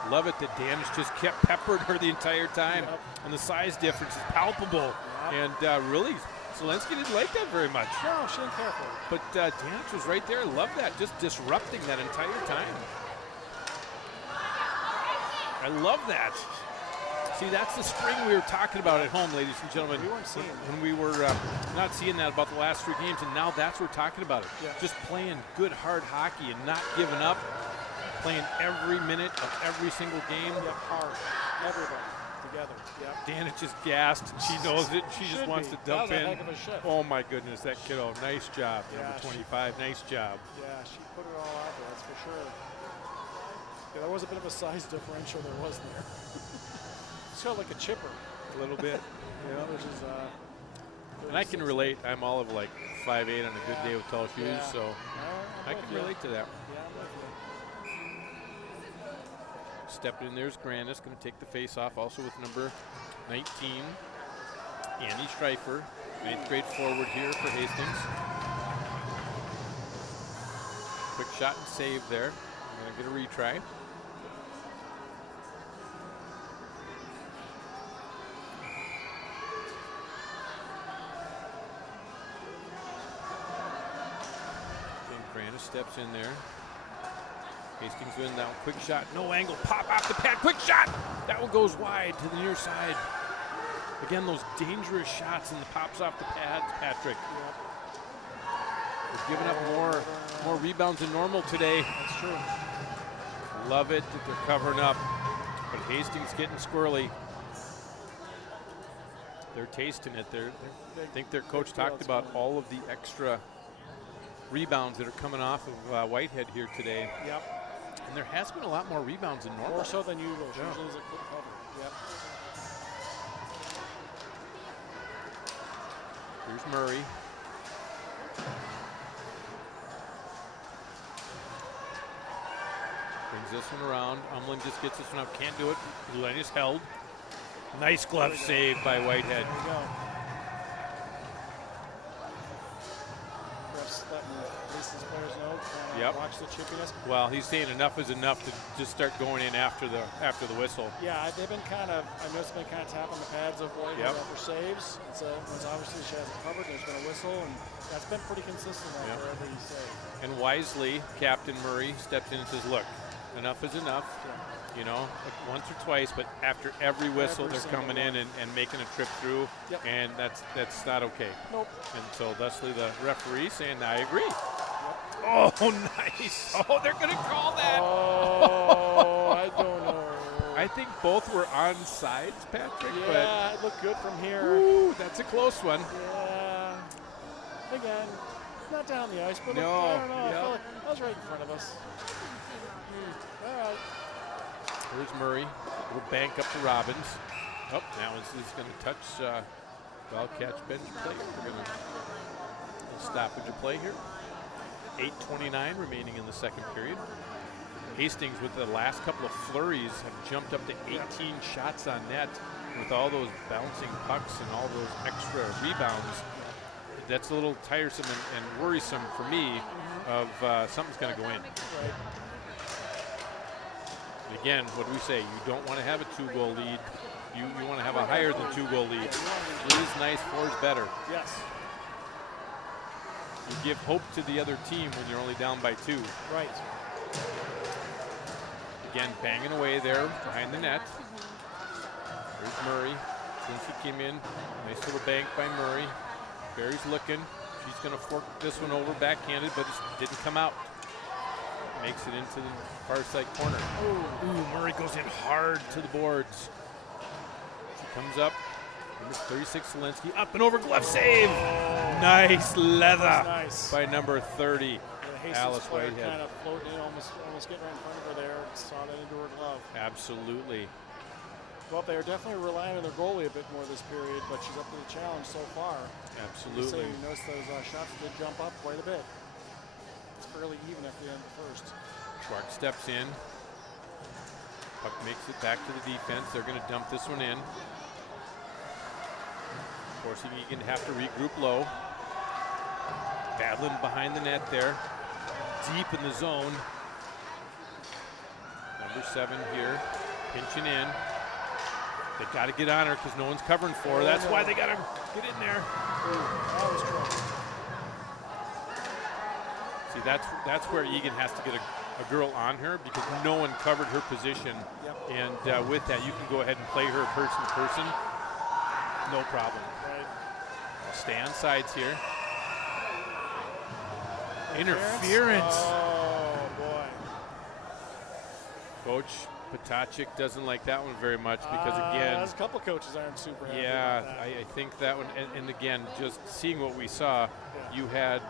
Love it that Danich just kept peppered her the entire time. Yep. And the size difference is palpable. Yep. And really, Zelensky didn't like that very much. No, she didn't care for it. But Danich was right there. I love that. Just disrupting that entire time. I love that. See, that's the spring we were talking about at home, ladies and gentlemen. We weren't seeing it. When we were not seeing that about the last 3 games, and now that's what we're talking about it. Yeah. Just playing good, hard hockey and not giving up. Playing every minute of every single game. Yep, hard. Everybody together. Yep. Danich is gassed, and she knows it. She just Should wants be. to dump That was a in. heck of a shift. Oh my goodness, that kiddo, nice job, Yeah, number 25, nice job. Yeah, she put it all out there, that's for sure. Yeah, there was a bit of a size differential there, wasn't there? It's kind of like a chipper. A little bit. Yeah, which is. And I can relate. I'm all of like 5'8" on a good day with tall shoes, Yeah. so I'm I with can you. relate to that. Yeah, I'm with you. Stepping in there's Granis, going to take the face off, also with number 19, Annie Streifer, 8th grade forward here for Hastings. Quick shot and save there. I'm going to get a retry. Granis steps in there. Hastings win that one. Quick shot, no angle, pop off the pad, quick shot! That one goes wide to the near side. Again, those dangerous shots and the pops off the pads, Patrick. They're giving up more rebounds than normal today. That's true. Love it that they're covering up. But Hastings getting squirrely. They're tasting it. I think their coach talked about all of the extra rebounds that are coming off of Whitehead here today. Yep. And there has been a lot more rebounds than normal. More so than usual. Yeah. Usually is a quick cover. Yep. Here's Murray. Brings this one around. Umlin just gets this one up. Can't do it. Blue line is held. Nice glove save by Whitehead. There you go. Refs letting Hastings players know. Yep. Watch the chippiness. Well, he's saying enough is enough to just start going in after the whistle. Yeah, they've been kind of. I noticed they've been kind of tapping the pads of Whitehead Yep. after saves. It's obviously she has it covered. There's been a whistle, and that's been pretty consistent after Yep. every save. And wisely, Captain Murray steps in and says, "Look, enough is enough. You know, once or twice, but after every whistle, they're coming in and making a trip through, and that's not okay. Nope. And so thusly the referee saying, I agree. Yep. Oh, nice. Oh, they're going to call that. Oh, I don't know. I think both were onside, Patrick. Yeah, it looked good from here. Ooh, that's a close one. Yeah. Again, not down the ice, but no. I don't know. I felt like that was right in front of us. All right. Here's Murray. We'll bank up to Robbins. Oh, that one's going to touch Wildcats bench play. We're going to stoppage of play here. 8:29 remaining in the second period. Hastings, with the last couple of flurries, have jumped up to 18 shots on net with all those bouncing pucks and all those extra rebounds. That's a little tiresome and worrisome for me of something's going to go in. Right. Again, what do we say? You don't want to have a 2-goal lead. You want to have a higher than 2-goal lead. 3 is nice, 4 is better. Yes. You give hope to the other team when you're only down by 2. Right. Again, banging away there behind the net. Here's Murray. Since he came in, nice little bank by Murray. Barry's looking. She's going to fork this one over backhanded, but it didn't come out. Makes it into the far side corner. Ooh, Murray goes in hard to the boards. She comes up. Number 36, Zelensky, up and over, glove save. Nice leather by number 30, Alice Whitehead. Kind of floating in, almost getting right in front of her there. Saw that into her glove. Absolutely. Well, they are definitely relying on their goalie a bit more this period, but she's up to the challenge so far. Absolutely. You notice those shots did jump up quite a bit. It's fairly even at the end of the first. Clark steps in. Puck makes it back to the defense. They're going to dump this one in. Forcing Eagan to have to regroup low. Battling behind the net there. Deep in the zone. Number 7 here. Pinching in. They got to get on her because no one's covering for her. That's why they got to get in there. That was trouble. See, that's where Eagan has to get a girl on her because no one covered her position. Yep. And with that, you can go ahead and play her person to person. No problem. Right. Stay on sides here. Interference. Oh, boy. Coach Potacek doesn't like that one very much because, again, there's a couple coaches aren't super happy yeah, about that. I think that one, and again, just seeing what we saw, you had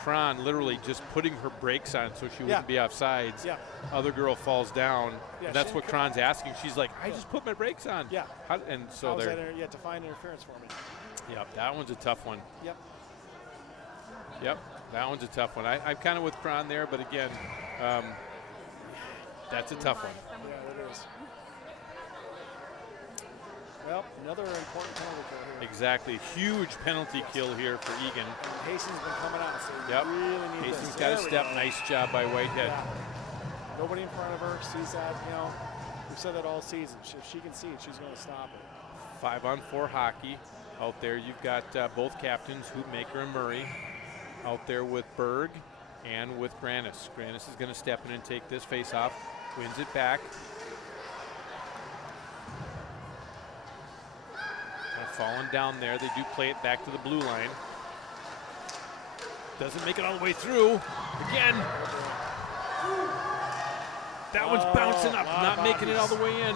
Kron literally just putting her brakes on so she wouldn't be off sides. Yeah. Other girl falls down. Yeah, and that's what Kron's asking. She's like, I just put my brakes on. Yeah. And so How's they're. that to find interference for me. Yep, that one's a tough one. Yep. Yep, that one's a tough one. I'm kind of with Kron there, but again, that's a tough one. Yeah, it is. Well, another important penalty kill here. Exactly. Huge penalty kill here for Eagan. And Hastings been coming out, so you Yep. really need Hastings this. got a There we step. go. Nice job by Whitehead. Yeah. Nobody in front of her sees that. We've said that all season. If she can see it, she's going to stop it. 5-on-4 hockey. Out there, you've got both captains, Hoopmaker and Murray, out there with Berg and with Granis. Granis is going to step in and take this face-off, wins it back. Falling down there. They do play it back to the blue line. Doesn't make it all the way through. Again. That one's bouncing up, not making it all the way in.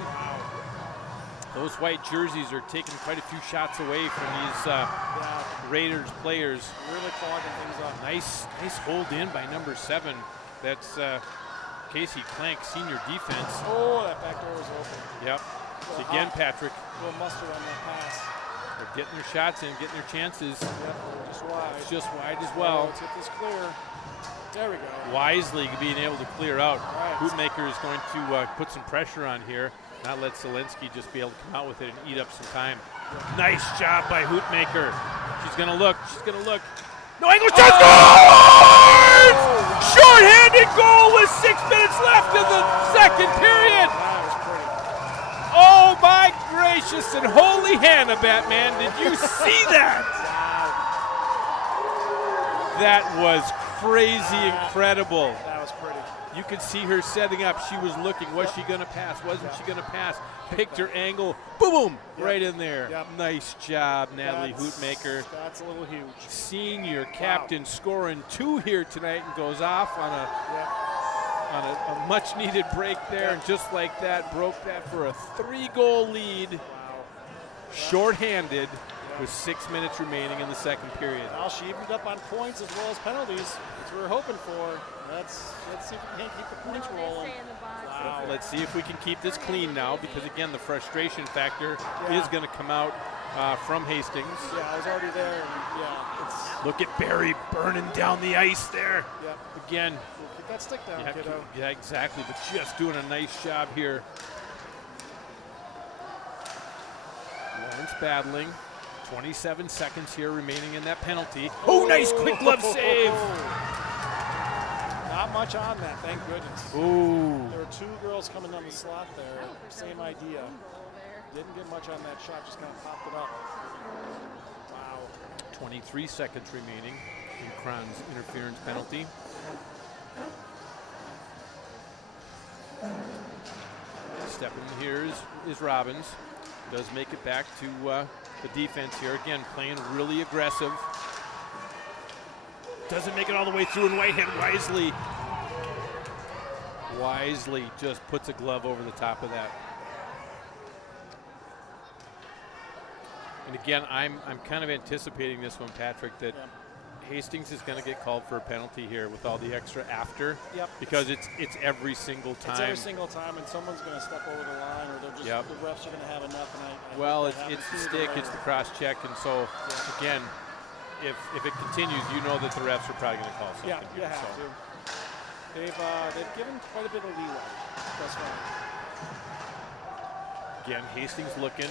Those white jerseys are taking quite a few shots away from these Raiders players. Really clogging things up. Nice hold in by number 7. That's Casey Plank, senior defense. Oh, that back door was open. Yep. So again, Patrick. A little mustard on that pass. They're getting their shots in, getting their chances. Yep, just wide. It's just wide as well. Let's get this clear. There we go. Wisely being able to clear out. Right. Hoopmaker is going to put some pressure on here, not let Zelensky just be able to come out with it and eat up some time. Yep. Nice job by Hoopmaker. She's going to look. She's going to look. No angle shot. Scores! Short-handed goal with 6 minutes left in the second period. That was pretty. Oh my gracious and holy Hannah, Batman. Did you see that? Wow. That was crazy incredible. That was pretty. You could see her setting up. She was looking. Was she going to pass? Wasn't she going to pass? Picked her angle. Boom! Right in there. Nice job, Natalie Hootmaker. That's a little huge. Senior captain scoring 2 here tonight and goes off on a much-needed break there. And just like that, broke that for a 3-goal lead. Short-handed with 6 minutes remaining in the second period. Well, she evened up on points as well as penalties. That's what we were hoping for. Let's see if we can't keep the points rolling. Wow. Let's see if we can keep this clean now, because again, the frustration factor is going to come out from Hastings. Yeah, I was already there. And look at Barry burning down the ice there. Again. Keep that stick down, kiddo. Yeah, exactly. But just doing a nice job here. Lawrence battling. 27 seconds here remaining in that penalty. Oh, nice quick glove save. Not much on that, thank goodness. Ooh. There were 2 girls coming down the slot there. Same idea. Didn't get much on that shot, just kind of popped it up. Wow. 23 seconds remaining in Cron's interference penalty. Stepping here is Robbins. Does make it back to the defense here. Again, playing really aggressive. Doesn't make it all the way through, and Whitehead wisely just puts a glove over the top of that. And again, I'm kind of anticipating this one, Patrick, that Hastings is going to get called for a penalty here with all the extra after. Because it's every single time. It's every single time, and someone's going to step over the line, or they're just the refs are going to have enough. And it's the stick, it's the cross check, and so again, if it continues, you know that the refs are probably going to call something. Yeah, you have to. They've given quite a bit of leeway thus far. Again, Hastings looking,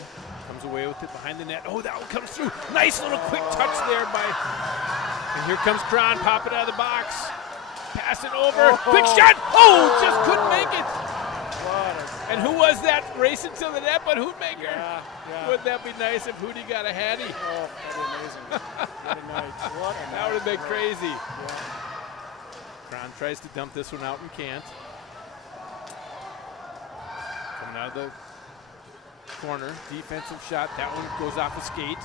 comes away with it behind the net. Oh, that one comes through. Nice little quick touch there and here comes Cron, pop it out of the box. Pass it over. Quick shot. Oh, just couldn't make it. And who was that racing to the net but Hootmaker? Yeah. Wouldn't that be nice if Hootie got a hattie? Oh, that'd be amazing. What a night. That would have been crazy. Cron tries to dump this one out and can't. Coming out of the corner, defensive shot. That one goes off a skate.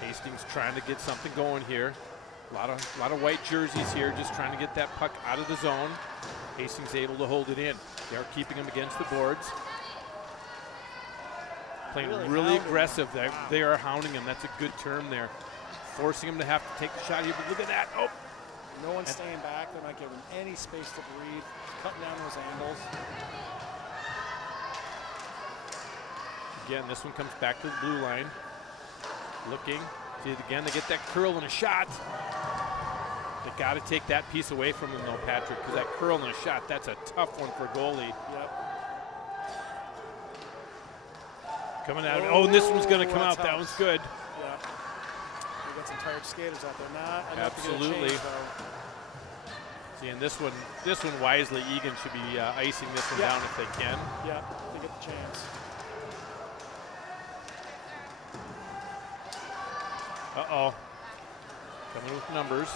Hastings trying to get something going here. A lot of white jerseys here, just trying to get that puck out of the zone. Hastings able to hold it in. They are keeping them against the boards. Playing really aggressive. They are hounding him. That's a good term there. Forcing him to have to take the shot here, but look at that. Oh. No one's staying back. They're not giving any space to breathe. Cutting down those angles. Again, this one comes back to the blue line. Looking. See it again. They get that curl and a shot. They got to take that piece away from him, though, Patrick, because that curl and a shot, that's a tough one for a goalie. Coming out. Oh, and this one's going to come out. That one's good. We got some tired skaters out there. Not enough Absolutely. to get a change, though. See, and this one wisely, Eagan should be icing this one down if they can. Yeah, they get the chance. Uh-oh. Coming with numbers.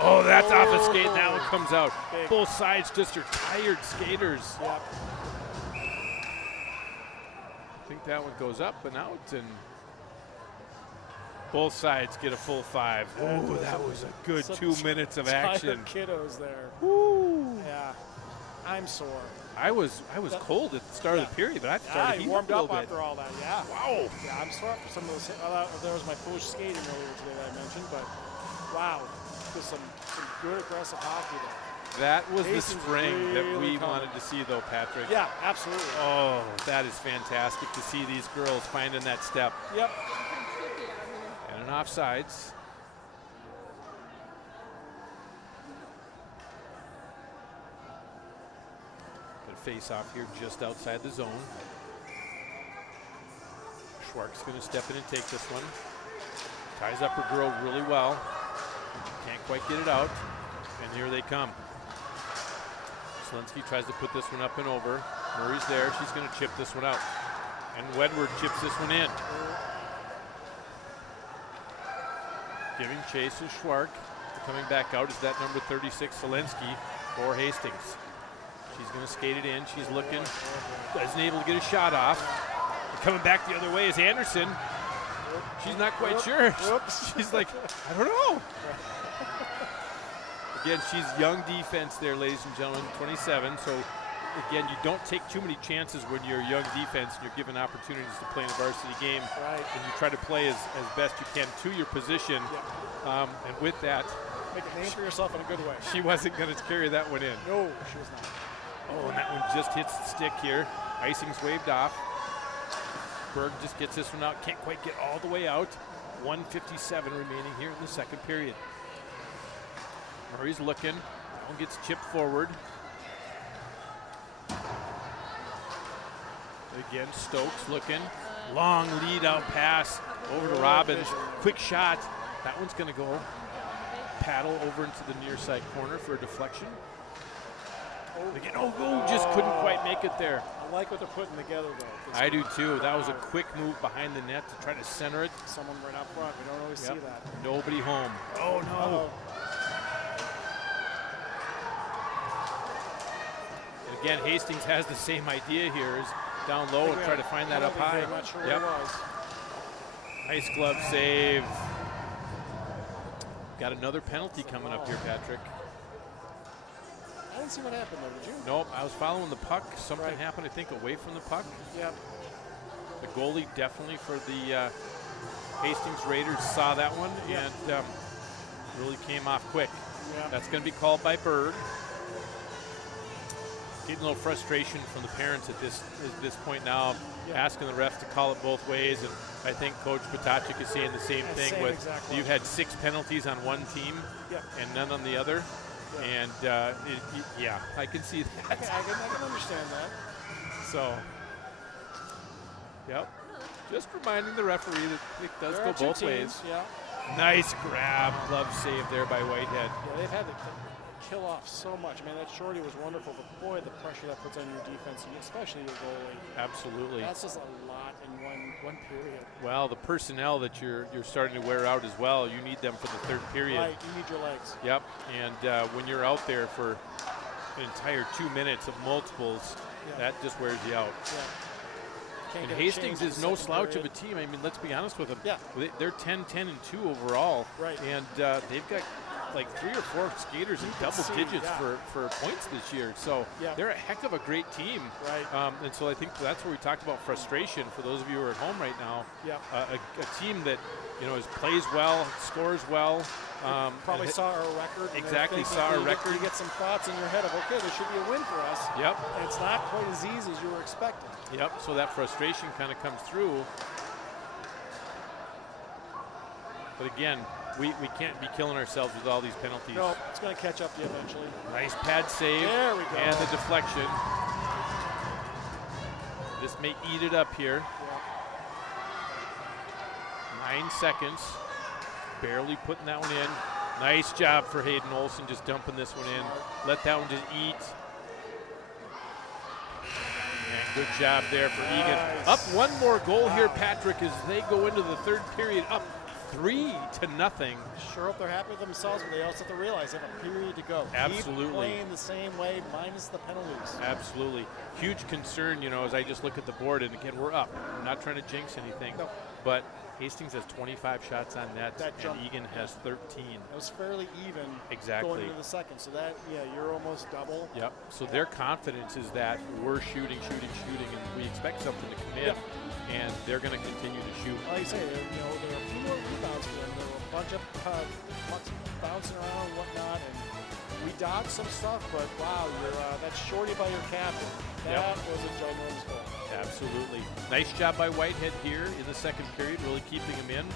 Oh, that's off a skate. That one comes out. Big. Both sides just are tired skaters. Yeah. I think that one goes up and out, and both sides get a full 5. Oh, that was a good 2 minutes of action. Kiddos there. Woo. Yeah, I'm sore. I was cold at the start of the period, but I started heating warmed up up after all that. Yeah. Wow. Yeah, I'm sore for some of those. There was my foolish skating earlier today that I mentioned, but wow, just some good aggressive hockey there. That was Hastings the spring that we coming. wanted to see, though, Patrick. Yeah, absolutely. Oh, that is fantastic to see these girls finding that step. Yep. And an offsides. Got a face off here just outside the zone. Schwark's going to step in and take this one. Ties up her girl really well. Can't quite get it out. And here they come. Slinsky tries to put this one up and over. Murray's there. She's going to chip this one out. And Wedward chips this one in. Giving chase to Schwark. Coming back out is that number 36, Selensky, for Hastings. She's going to skate it in. She's looking. Isn't able to get a shot off. Coming back the other way is Anderson. She's not quite sure. She's like, I don't know. Again, she's young defense there, ladies and gentlemen, 27. So, again, you don't take too many chances when you're young defense and you're given opportunities to play in a varsity game. Right. And you try to play as best you can to your position. Yeah. And with that, make a name for yourself in a good way. She wasn't going to carry that one in. No, she was not. Oh, and that one just hits the stick here. Icing's waved off. Berg just gets this one out. Can't quite get all the way out. 1:57 remaining here in the second period. Murray's looking. That one gets chipped forward. Again, Stokes looking. Long lead out pass over to Robbins. Quick shot. That one's going to go paddle over into the near side corner for a deflection. Again, just couldn't quite make it there. I like what they're putting together, though. I do too. That was a quick move behind the net to try to center it. Someone right up front. We don't always see that. Nobody home. Oh, no. And again, Hastings has the same idea here, is down low and try to find that up high. I'm not sure where it was. Nice glove save. Got another penalty coming up here, Patrick. I didn't see what happened though, did you? Nope, I was following the puck. Something happened, I think, away from the puck. Yep. The goalie definitely for the Hastings Raiders saw that one and really came off quick. Yep. That's going to be called by Berg. Getting a little frustration from the parents at this point now, asking the refs to call it both ways. And I think Coach Potacek is saying the same thing with you've had 6 penalties on one team and none on the other. And I can see that. I can understand that. So, just reminding the referee that it does go both ways. Yeah. Nice grab, glove save there by Whitehead. Yeah, they've had to kill off so much. Man, that shorty was wonderful, but boy, the pressure that puts on your defense, especially your goalie. Absolutely. That's just a lot in one period. Well, the personnel that you're starting to wear out as well, you need them for the third period. Right, you need your legs. Yep, and when you're out there for an entire 2 minutes of multiples, that just wears you out. Yeah. And Hastings is no slouch of a team. I mean, let's be honest with them. Yeah. They're 10-10-2 overall. Right. And they've got like 3 or 4 skaters in double digits for points this year. So they're a heck of a great team. Right. And so I think that's where we talked about frustration for those of you who are at home right now. Yeah. A team that plays well, scores well. Probably saw our record. Exactly, saw our record. You get some thoughts in your head of, okay, this should be a win for us. Yep. And it's not quite as easy as you were expecting. Yep, so that frustration kind of comes through. But again, we can't be killing ourselves with all these penalties. No, it's going to catch up to you eventually. Nice pad save. There we go. And the deflection. This may eat it up here. Yeah. 9 seconds. Barely putting that one in. Nice job for Hayden Olsen just dumping this one in. Let that one just eat. And good job there for Eagan. Up one more goal here, Patrick, as they go into the third period, up 3-0. Sure hope they're happy with themselves, but they also have to realize they have a period to go. Absolutely. Keep playing the same way, minus the penalties. Absolutely. Huge concern, as I just look at the board, and again, we're up. I'm not trying to jinx anything, but Hastings has 25 shots on net, and Eagan has 13. It was fairly even going into the second, so that, you're almost double. Yep, so their confidence is that we're shooting, and we expect something to come in, and they're going to continue to shoot. Like I say, there are a few more rebounds for them. There were a bunch of pucks bouncing around and whatnot, and we dodged some stuff, but wow, that shorty by your captain, that was a ginormous goal. Absolutely. Nice job by Whitehead here in the second period, really keeping him in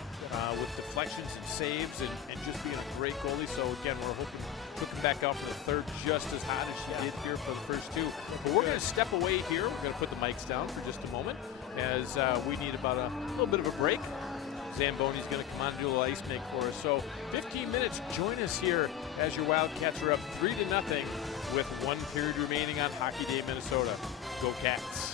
with deflections and saves and just being a great goalie. So again, we're hoping to come back out for the third just as hot as she did here for the first 2. But we're going to step away here. We're going to put the mics down for just a moment as we need about a little bit of a break. Zamboni's going to come on and do a little ice make for us. So 15 minutes, join us here as your Wildcats are up 3-0 with 1 period remaining on Hockey Day Minnesota. Go Cats.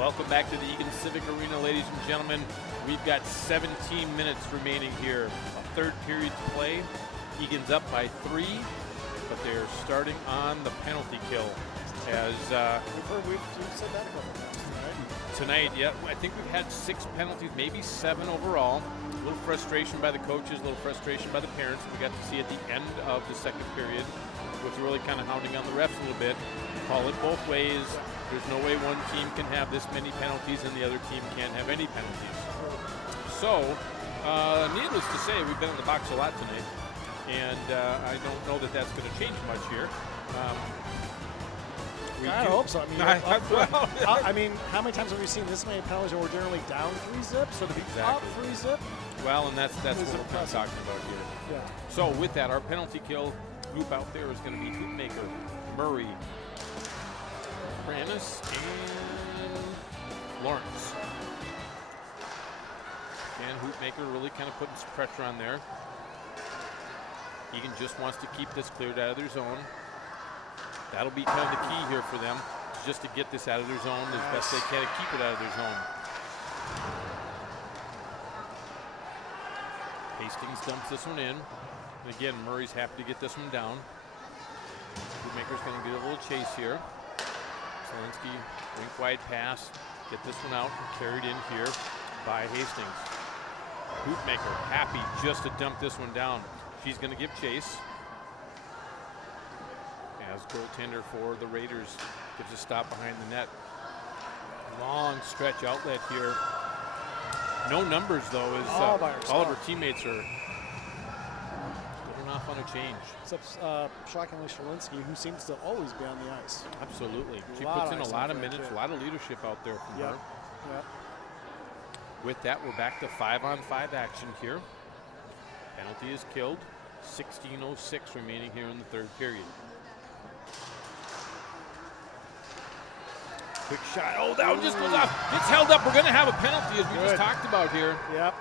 Welcome back to the Eagan Civic Arena, ladies and gentlemen. We've got 17 minutes remaining here. A third period to play. Eagan's up by 3, but they're starting on the penalty kill. As we've said that a couple times tonight, yeah, I think we've had 6 penalties, maybe 7 overall. A little frustration by the coaches, a little frustration by the parents. We got to see at the end of the second period, was really kind of hounding on the refs a little bit. Call it both ways. There's no way one team can have this many penalties and the other team can't have any penalties. So, needless to say, we've been in the box a lot tonight, and I don't know that that's going to change much here. I hope so. I mean, how many times have we seen this many penalties and we're generally down 3 zips or to be up 3 zip? Well, and that's what we're kind of talking about here. Yeah. So with that, our penalty kill group out there is going to be Hoopmaker, Murray, Pranis, and Lawrence. And Hoopmaker really kind of putting some pressure on there. Eagan just wants to keep this cleared out of their zone. That'll be kind of the key here for them, just to get this out of their zone as best they can to keep it out of their zone. Hastings dumps this one in. And again, Murray's happy to get this one down. Hoopmaker's going to get a little chase here. Solinsky, wink wide pass, get this one out and carried in here by Hastings. Hoopmaker happy just to dump this one down. She's going to give chase. As goaltender for the Raiders gives a stop behind the net. Long stretch outlet here. No numbers though, as all of her teammates are going off on a change. Except shockingly Solinsky, who seems to always be on the ice. Absolutely. She puts in a lot of minutes, a lot of leadership out there from her. Yep. With that, we're back to 5-on-5 action here. Penalty is killed. 16:06 remaining here in the third period. Quick shot. Oh, that one just goes off. It's held up. We're going to have a penalty, as we just talked about here. Yep.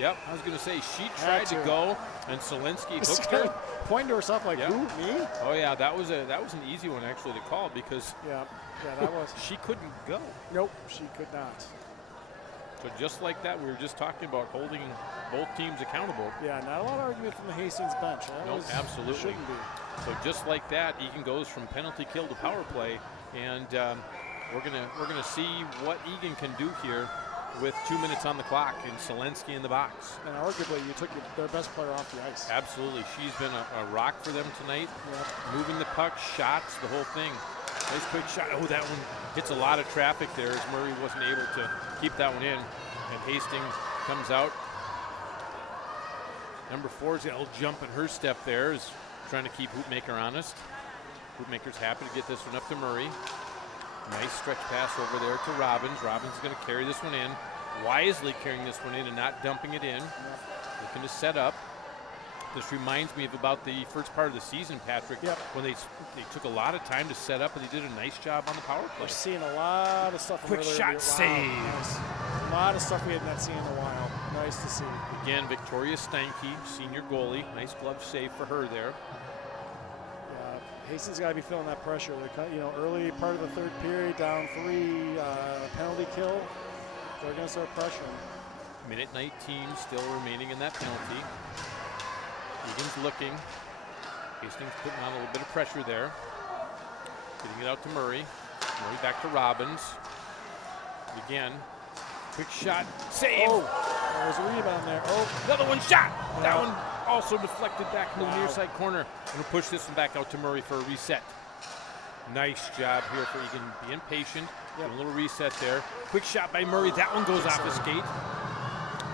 I was going to say, she tried to go, and Solinsky hooked her. Pointing to herself like, who, me? Oh, yeah, that was an easy one, actually, to call, because that was. She couldn't go. Nope, she could not. So just like that, we were just talking about holding both teams accountable. Yeah, not a lot of argument from the Hastings bench. No, absolutely. Shouldn't be. So just like that, Eagan goes from penalty kill to power play, and we're gonna see what Eagan can do here with 2 minutes on the clock and Solinsky in the box. And arguably, you took their best player off the ice. Absolutely, she's been a rock for them tonight. Yep. Moving the puck, shots, the whole thing. Nice quick shot. Oh, that one hits a lot of traffic there as Murray wasn't able to keep that one in. And Hastings comes out. Number 4's got a little jump in her step there, is trying to keep Hoopmaker honest. Hoopmaker's happy to get this one up to Murray. Nice stretch pass over there to Robbins. Robbins is going to carry this one in. Wisely carrying this one in and not dumping it in. Looking to set up. This reminds me of about the first part of the season, Patrick, when they took a lot of time to set up, and they did a nice job on the power play. We're seeing a lot of stuff. Quick shot save. Nice. A lot of stuff we had not seen in a while. Nice to see. Again, Victoria Steinke, senior goalie. Nice glove save for her there. Hastings got to be feeling that pressure. Early part of the third period, down 3, penalty kill. They're going to start pressuring. Minute 19 still remaining in that penalty. Eagan's looking. Hastings putting on a little bit of pressure there. Getting it out to Murray. Murray back to Robbins. Again, quick shot, save. Oh, there was a rebound there. Oh, another one shot. That one also deflected back into the near side corner. And we'll push this one back out to Murray for a reset. Nice job here for Eagan, being patient. Doing a little reset there. Quick shot by Murray. That one goes off his skate.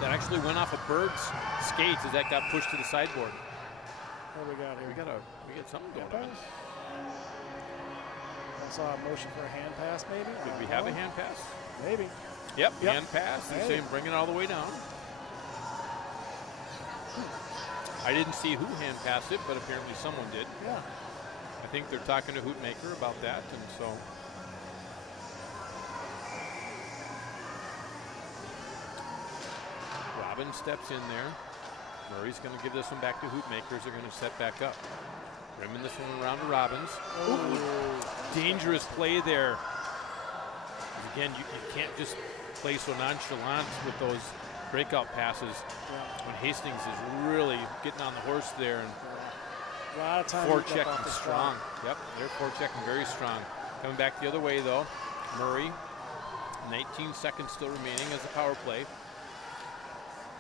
That actually went off of Bird's skates as that got pushed to the sideboard. What do we got here? We got something going on. I saw a motion for a hand pass, maybe. Did we have a hand pass? Maybe. Yep. Hand pass. He's saying bring it all the way down. I didn't see who hand passed it, but apparently someone did. Yeah. I think they're talking to Hoopmaker about that, and so. Robbins steps in there. Murray's going to give this one back to Hoopmakers. They're going to set back up. Rimming this one around to Robbins. Ooh. Dangerous play there. again, you can't just play so nonchalant with those breakout passes when Hastings is really getting on the horse there and a lot of time forechecking strong. Yep, they're forechecking very strong. Coming back the other way though, Murray, 19 seconds still remaining as a power play.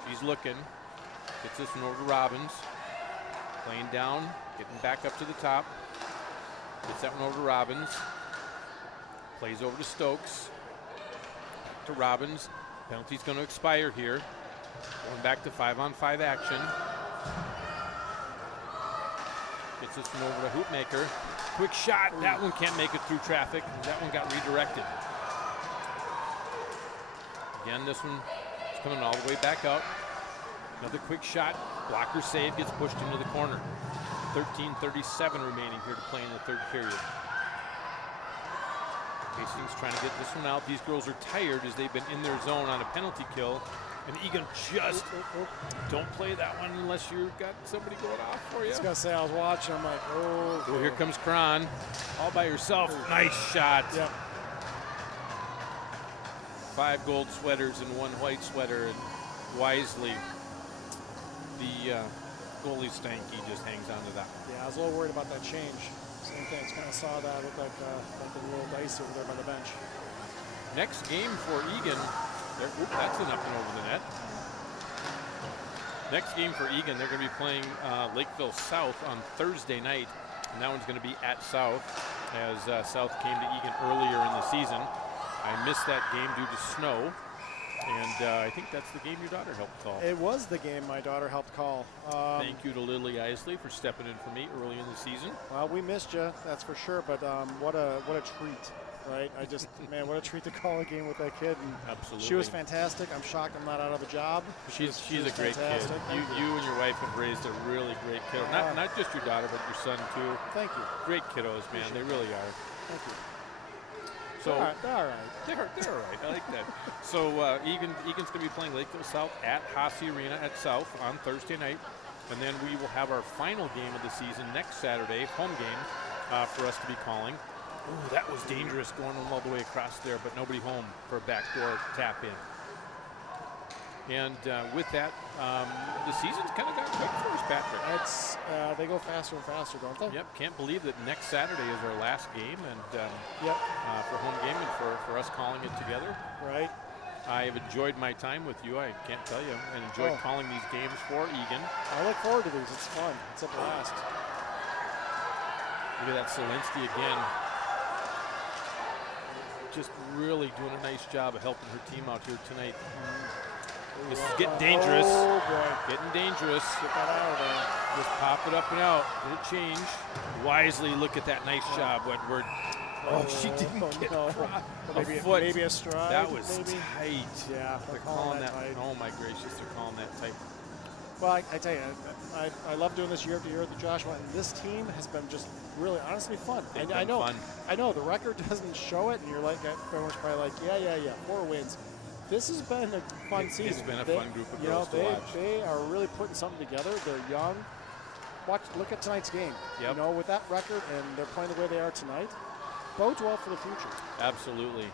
She's looking, gets this one over to Robbins, playing down, getting back up to the top. Gets that one over to Robbins, plays over to Stokes, to Robbins. Penalty's going to expire here. Going back to 5-on-5 action. Gets this one over to Hoopmaker. Quick shot. That one can't make it through traffic. That one got redirected. Again, this one is coming all the way back up. Another quick shot. Blocker save, gets pushed into the corner. 13:37 remaining here to play in the third period. Hastings trying to get this one out. These girls are tired as they've been in their zone on a penalty kill. And Eagan just don't play that one unless you've got somebody going off for you. I was going to say, I was watching, I'm like, oh. Oh, here comes Cron, all by herself. Nice shot. Yep. 5 gold sweaters and 1 white sweater. And wisely, the goalie Stanky just hangs on to that one. Yeah, I was a little worried about that change. Same thing, just kind of saw that, looked like the little dice over there by the bench. Next game for Eagan. That's an up and over the net. Next game for Eagan, they're going to be playing Lakeville South on Thursday night. And that one's going to be at South, as South came to Eagan earlier in the season. I missed that game due to snow. And I think that's the game your daughter helped call. It was the game my daughter helped call. Thank you to Lily Isley for stepping in for me early in the season. Well, we missed you, that's for sure. But what a treat, right? Man, what a treat to call a game with that kid. And absolutely. She was fantastic. I'm shocked I'm not out of a job. She's a great fantastic kid. You and your wife have raised a really great kiddo. Not just your daughter, but your son too. Thank you. Great kiddos, man. They really are. Thank you. So they're all right. They're all right. I like that. So Eagan's going to be playing Lakeville South at Hasse Arena at South on Thursday night. And then we will have our final game of the season next Saturday, home game, for us to be calling. Ooh, that was dangerous going all the way across there, but nobody home for a backdoor tap in. And with that, the season's kind of got quick for us, Patrick. They go faster and faster, don't they? Yep, can't believe that next Saturday is our last game, and for home game and for us calling it together. Right. I have enjoyed my time with you, I can't tell you, and enjoyed calling these games for Eagan. I look forward to these, it's fun, it's a blast. Look at that Solinsky again. Just really doing a nice job of helping her team out here tonight. This is getting dangerous. Oh, boy. Getting dangerous. Get that out of there. Just pop it up and out. Did it change? Wisely, look at that nice job, Wedward. Oh, she didn't get a foot. Maybe a stride. That was maybe. tight. Yeah, they're calling that tight. Oh, my gracious, they're calling that tight. Well, I tell you, I love doing this year after year with Joshua, and this team has been just really, honestly fun. I know the record doesn't show it, and you're like, everyone's probably like, yeah, 4 wins. This has been a fun season. It's been a fun group of girls to watch. They are really putting something together. They're young. Look at tonight's game. Yep. You know, with that record, and they're playing the way they are tonight, bodes well for the future. Absolutely.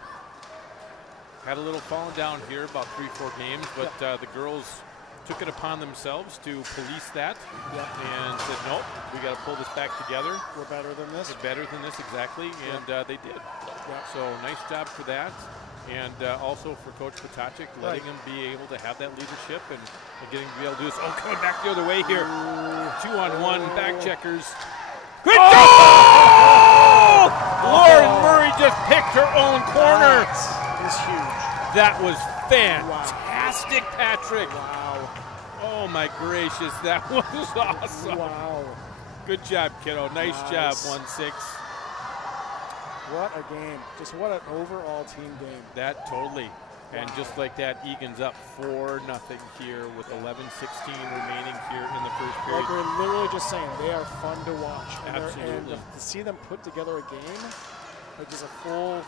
Had a little falling down here, about 3-4 games, but the girls took it upon themselves to police that and said, nope, we got to pull this back together. We're better than this. We're better than this, exactly, and they did. So nice job for that. And also for Coach Potacek, letting him be able to have that leadership and getting to be able to do this. Oh, coming back the other way here. 2-on-1 back checkers. Good goal! Lauren Murray just picked her own corner. That is huge. That was fantastic, Patrick. Wow. Oh, my gracious. That was awesome. Wow. Good job, kiddo. Nice job, 1-6. What a game. Just what an overall team game. That totally. And just like that, Eagan's up 4-0 here with 11:16 remaining here in the first period. Like we're literally just saying, they are fun to watch. Absolutely. And to see them put together a game, like just a full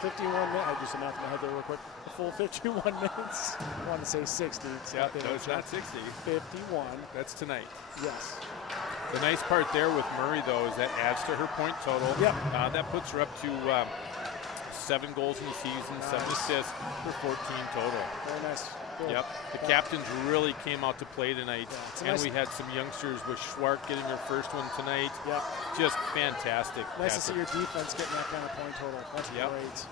51 minutes. I just enough in my head there real quick. A full 51 minutes. I want to say 60. No, it's not 60. 51. That's tonight. Yes. The nice part there with Murray, though, is that adds to her point total. Yep. That puts her up to 7 goals in the season, 7 assists for 14 total. Very nice. Good. Yep. The captains really came out to play tonight. Yeah, and we had some youngsters with Schwartz getting her first one tonight. Yep. Just fantastic. Nice to see your defense getting that kind of point total. That's great.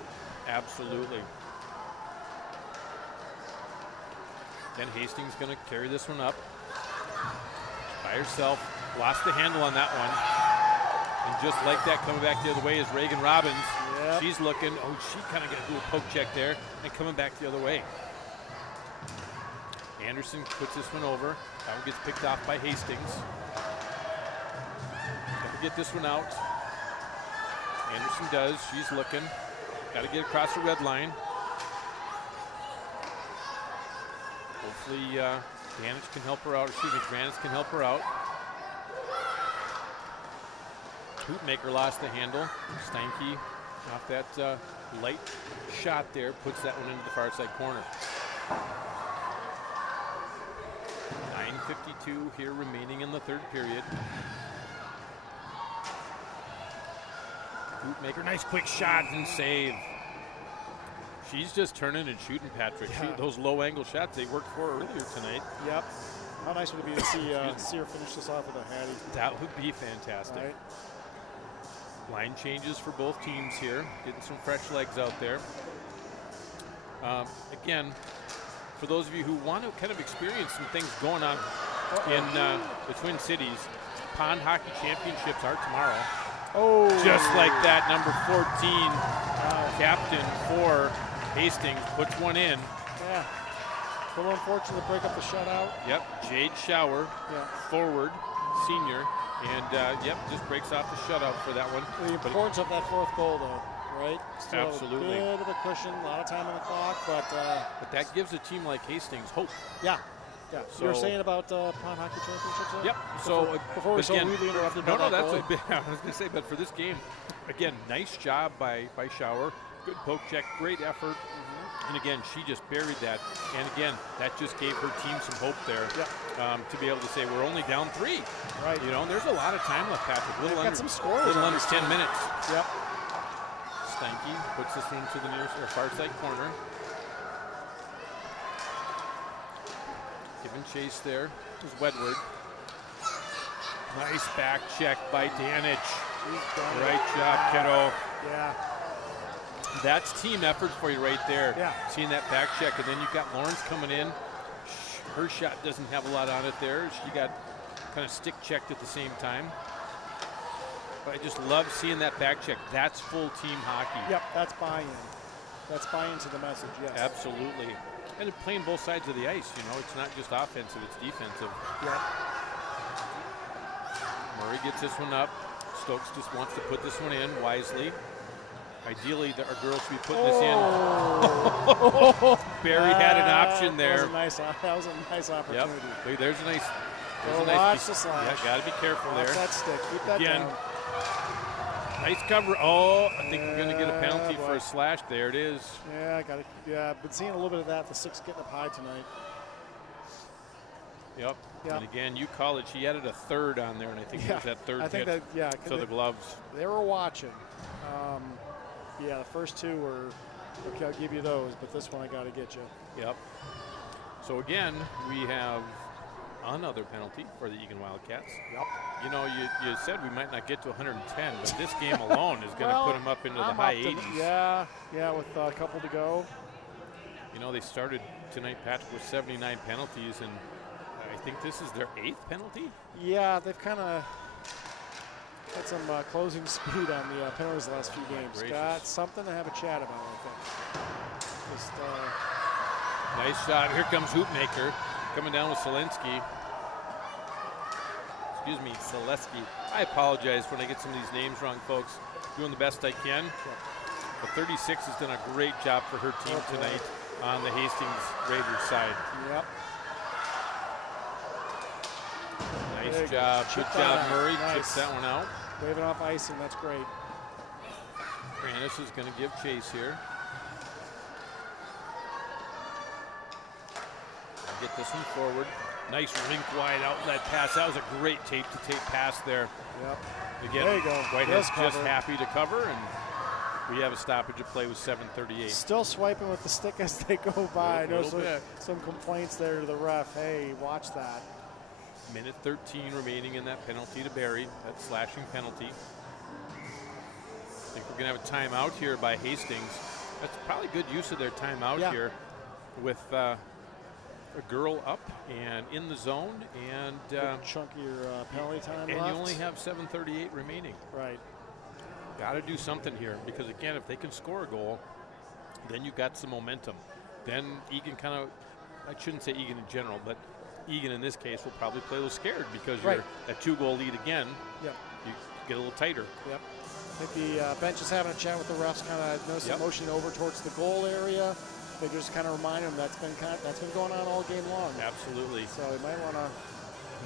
Absolutely. Then Hastings going to carry this one up by herself. Lost the handle on that one. And just like that, coming back the other way is Reagan Robbins. Yep. She's looking. Oh, she kind of got to do a poke check there and coming back the other way. Anderson puts this one over. That one gets picked off by Hastings. Got to get this one out. Anderson does. She's looking. Got to get across the red line. Hopefully Danich can help her out. Excuse me, Grannis can help her out. Hoopmaker lost the handle. Steinke off that light shot there puts that one into the far side corner. 9:52 here remaining in the third period. Hoopmaker, nice quick shot and save. She's just turning and shooting, Patrick. Yeah. Those low angle shots they worked for earlier tonight. Yep. How nice would it be to see her finish this off with a hattie? That would be fantastic. Right. Line changes for both teams here, getting some fresh legs out there. Again, for those of you who want to kind of experience some things going on in the Twin Cities, Pond Hockey Championships are tomorrow. Oh, just like that, number 14 captain for Hastings puts one in. Yeah. A little unfortunate to break up the shutout. Yep, Jade Shower, yeah. forward, senior, and yep, just breaks off the shutout for that one. The importance of that fourth goal, though, right? Still absolutely. A bit of a cushion, a lot of time on the clock, but that gives a team like Hastings hope. Yeah. Yeah. So, you were saying about Pond Hockey Championships? Yep. Before we so rudely interrupted by that that's goalie. a bit. I was going to say, but for this game, again, nice job by Shower. Good poke check, great effort. And again, she just buried that. And again, that just gave her team some hope there. Yep. To be able to say we're only down 3. Right. You know, there's a lot of time left, Patrick. They've got some scores. Little under 10 minutes. Yep. Steinke puts this one to the nearest or far side corner. Giving chase there is Wedward. Nice back check by Danich. Right job, kiddo. Yeah. That's team effort for you right there. Yeah. Seeing that back check, and then you've got Lawrence coming in. Her shot doesn't have a lot on it there. She got kind of stick checked at the same time. But I just love seeing that back check. That's full team hockey. Yep, that's buy-in. That's buy-in to the message, yes. Absolutely. And playing both sides of the ice, you know, it's not just offensive, it's defensive. Yep. Murray gets this one up. Stokes just wants to put this one in wisely. Ideally, our girls should be putting this in. Barry had an option there. That was a nice opportunity. Yep. There's a nice. Watch the slash. Yeah, got to be careful there. That stick. Keep that again. Down. Nice cover. Oh, I think we're going to get a penalty for a slash. There it is. Yeah, got it. Yeah, been seeing a little bit of that. The 6 getting up high tonight. Yep. And again, you call it. She added a third on there, and I think it was that third. I think hit. So the gloves. They were watching. Yeah, the first 2 were. Okay, I'll give you those, but this one I got to get you. Yep. So again, we have another penalty for the Eagan Wildcats. Yep. You know, you said we might not get to 110, but this game alone is going to put them up into the high 80s. Yeah, with a couple to go. You know, they started tonight, Patrick, with 79 penalties, and I think this is their 8th penalty. Yeah, they've kind of had some closing speed on the penalties the last few games. Gracious. Got something to have a chat about, I think. Just, nice shot. Here comes Hoopmaker coming down with Selensky. Excuse me, Selesky. I apologize when I get some of these names wrong, folks. Doing the best I can. But 36 has done a great job for her team tonight on the Hastings Raiders side. Yep. Nice job. Good job, Murray. Chips that one out. Waving off icing. That's great. Grannis is going to give chase here. Get this one forward. Nice rink wide outlet pass. That was a great tape-to-tape pass there. Yep. Again, there you go. Whitehead's just happy to cover, and We have a stoppage of play with 7:38. Still swiping with the stick as they go by. I know some complaints there to the ref. Hey, watch that. Minute 13 remaining in that penalty to Barry, that slashing penalty. I think we're going to have a timeout here by Hastings. That's probably good use of their timeout here with a girl up and in the zone. And good chunk of your penalty time and left. you only have 7:38 remaining. Right. Got to do something here because, again, if they can score a goal, then you got some momentum. Then Eagan kind of, I shouldn't say Eagan in general, but Eagan in this case will probably play a little scared because you're at 2-goal lead again. Yep. You get a little tighter. Yep. I think the bench is having a chat with the refs, kind of noticing motion over towards the goal area. They just kind of remind them that's been going on all game long. Absolutely. So you might want to.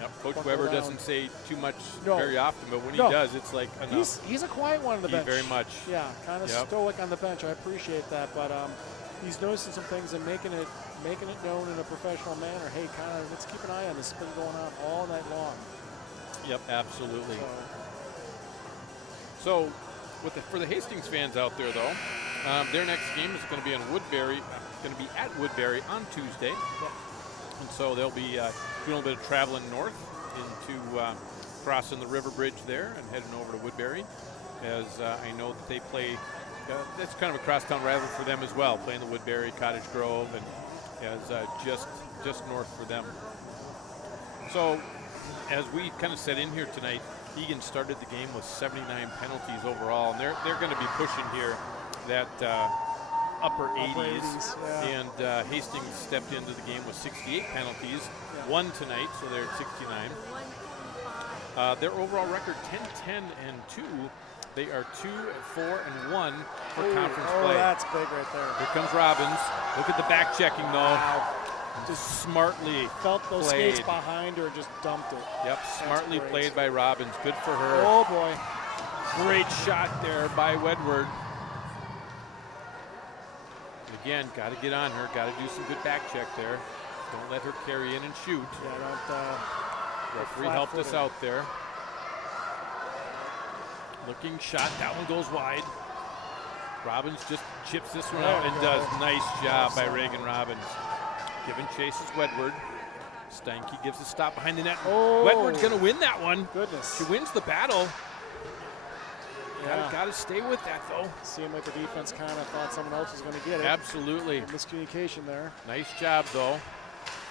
Yep. Coach Weber doesn't say too much very often, but when he does, it's like enough. He's a quiet one on the bench. Very much. Yeah, kind of stoic on the bench. I appreciate that, but he's noticing some things and making it known in a professional manner. Hey, kind of let's keep an eye on this. It's been going on all night long. Yep, absolutely. So for the Hastings fans out there, though, their next game is going to be at Woodbury on Tuesday. Yep. And so they'll be doing a little bit of traveling north into crossing the river bridge there and heading over to Woodbury, as I know that they play. That's kind of a crosstown rival for them as well, playing the Woodbury, Cottage Grove, and as just north for them. So as we kind of set in here tonight, Eagan started the game with 79 penalties overall, and they're going to be pushing here that upper 80s. And Hastings stepped into the game with 68 penalties, won tonight, so they're at 69. Their overall record 10-10-2. They are 2-4-1 for conference play. Oh, that's big right there. Here comes Robbins. Look at the back checking though. Wow. Just smartly felt those played. skates behind her, just dumped it. Yep, smartly played by Robbins. Good for her. Oh boy. Great shot there by Wedward. Again, got to get on her. Got to do some good back check there. Don't let her carry in and shoot. Yeah, don't. Referee helped us out there. Looking shot. That one goes wide. Robbins just chips this one out and does. Nice job by Reagan Robbins. Giving chase is Wedward. Steinke gives a stop behind the net. Oh. Wedward's going to win that one. Goodness. She wins the battle. Yeah. Got to stay with that, though. Seemed like the defense kind of thought someone else was going to get it. Absolutely. Miscommunication there. Nice job, though.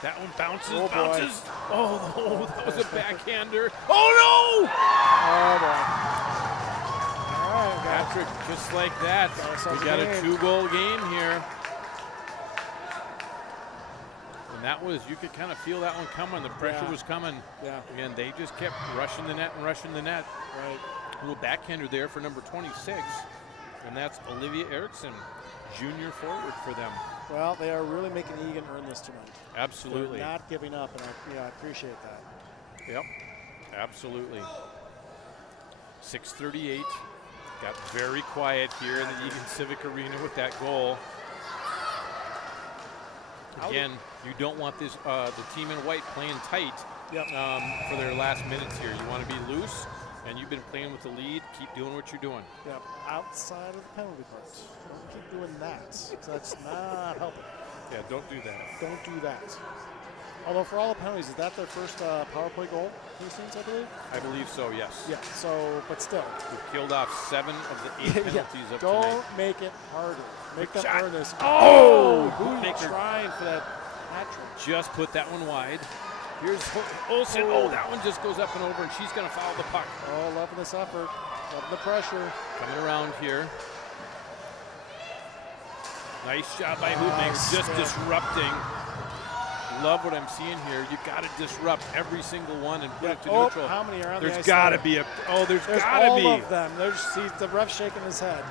That one bounces, bounces. Boy. Oh, that was a backhander. Oh, no! Oh, boy. All right, Patrick, just like that. We got a 2-goal game here. And that was, you could kind of feel that one coming. The pressure was coming. Yeah. Again, they just kept rushing the net and rushing the net. Right. A little backhander there for number 26. And that's Olivia Erickson, junior forward for them. Well, they are really making Eagan earn this tonight. Absolutely. They're not giving up, and I appreciate that. Yep, absolutely. 6:38. Got very quiet here in the Eagan Civic Arena with that goal. Again, you don't want this the team in white playing tight for their last minutes here. You want to be loose, and you've been playing with the lead. Keep doing what you're doing. Yep, outside of the penalty part. Don't keep doing that. That's not helping. Yeah, don't do that. Don't do that. Although for all the penalties, is that their first power play goal, Hastings, I believe? I believe so, yes. Yeah, so, but still. We've killed off 7 of the 8 penalties of Don't tonight. make it harder. Make them earn this. Oh! Who's trying for that hat trick? Just put that one wide. Here's Olsen. Oh, that one just goes up and over, and she's going to foul the puck. Oh, loving this effort. Loving the pressure. Coming around here. Nice shot by Hoopmakers, just disrupting. Love what I'm seeing here. You got to disrupt every single one and put it to neutral. How many are on There's the ice? got to be a. Oh, there's got to be. All of them. See the ref shaking his head.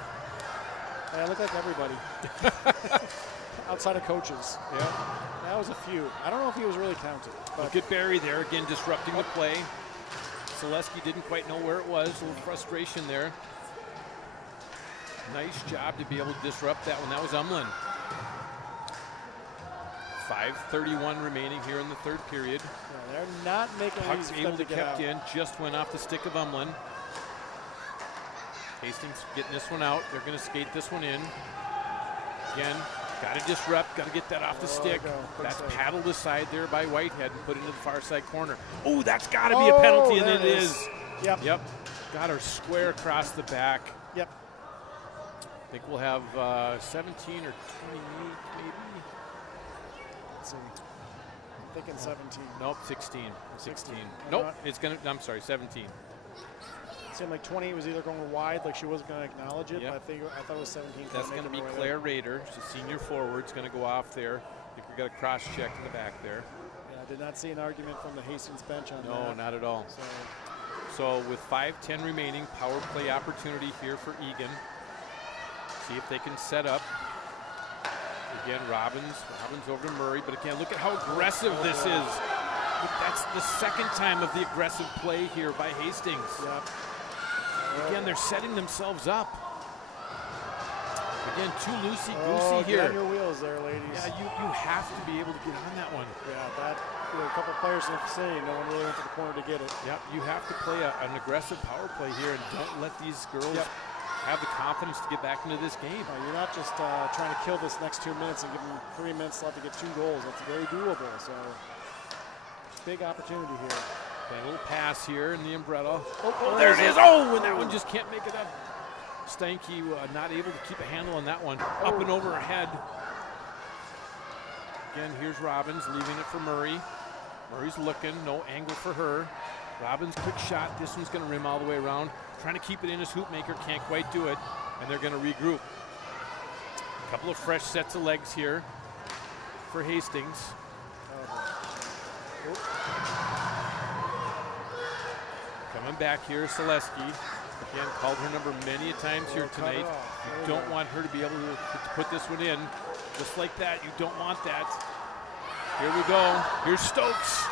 Yeah, look like everybody. Outside of coaches. Yeah. That was a few. I don't know if he was really counted. But look at Barry there again, disrupting the play. Selesky didn't quite know where it was. A little frustration there. Nice job to be able to disrupt that one. That was Umlin. 5:31 remaining here in the third period. Yeah, they're not making Puck's it easy able for to them to get kept out. in, just went off the stick of Umlin. Hastings getting this one out. They're going to skate this one in. Again, got to disrupt, got to get that off the stick. That's paddled aside there by Whitehead and put into the far side corner. Oh, that's got to be a penalty, and it is. Yep. Got her square across the back. Yep. I think we'll have 17 or 28 maybe. Let's see. I'm thinking 17. Nope, 16. 16. Nope, it's going to, I'm sorry, 17. It seemed like 28 was either going wide, like she wasn't going to acknowledge it, but I thought it was 17. That's going to be Claire Rader. She's a senior forward. It's going to go off there. I think we got a cross check in the back there. Yeah, I did not see an argument from the Hastings bench on that. No, not at all. So with 5:10 remaining, power play opportunity here for Eagan. See if they can set up. Again, Robbins over to Murray, but again, look at how aggressive this is. That's the second time of the aggressive play here by Hastings. Yep. Again, they're setting themselves up. Again, too loosey-goosey here. Get on your wheels there, ladies. Yeah, you have to be able to get on that one. Yeah, a couple players in the vicinity, no one really went to the corner to get it. Yep, you have to play an aggressive power play here, and don't let these girls have the confidence to get back into this game. You're not just trying to kill this next 2 minutes and give them 3 minutes left to get 2 goals. That's very doable. So, big opportunity here. A little pass here in the umbrella. Oh, there it is. Oh, and that one just can't make it up. Steinke not able to keep a handle on that one. Up and over her head. Again, here's Robbins leaving it for Murray. Murray's looking, no angle for her. Robbins, quick shot. This one's going to rim all the way around. Trying to keep it in as Hoopmaker, can't quite do it. And they're going to regroup. A couple of fresh sets of legs here for Hastings. Coming back here, Selesky. Again, called her number many a times here tonight. You don't want her to be able to put this one in. Just like that, you don't want that. Here we go. Here's Stokes.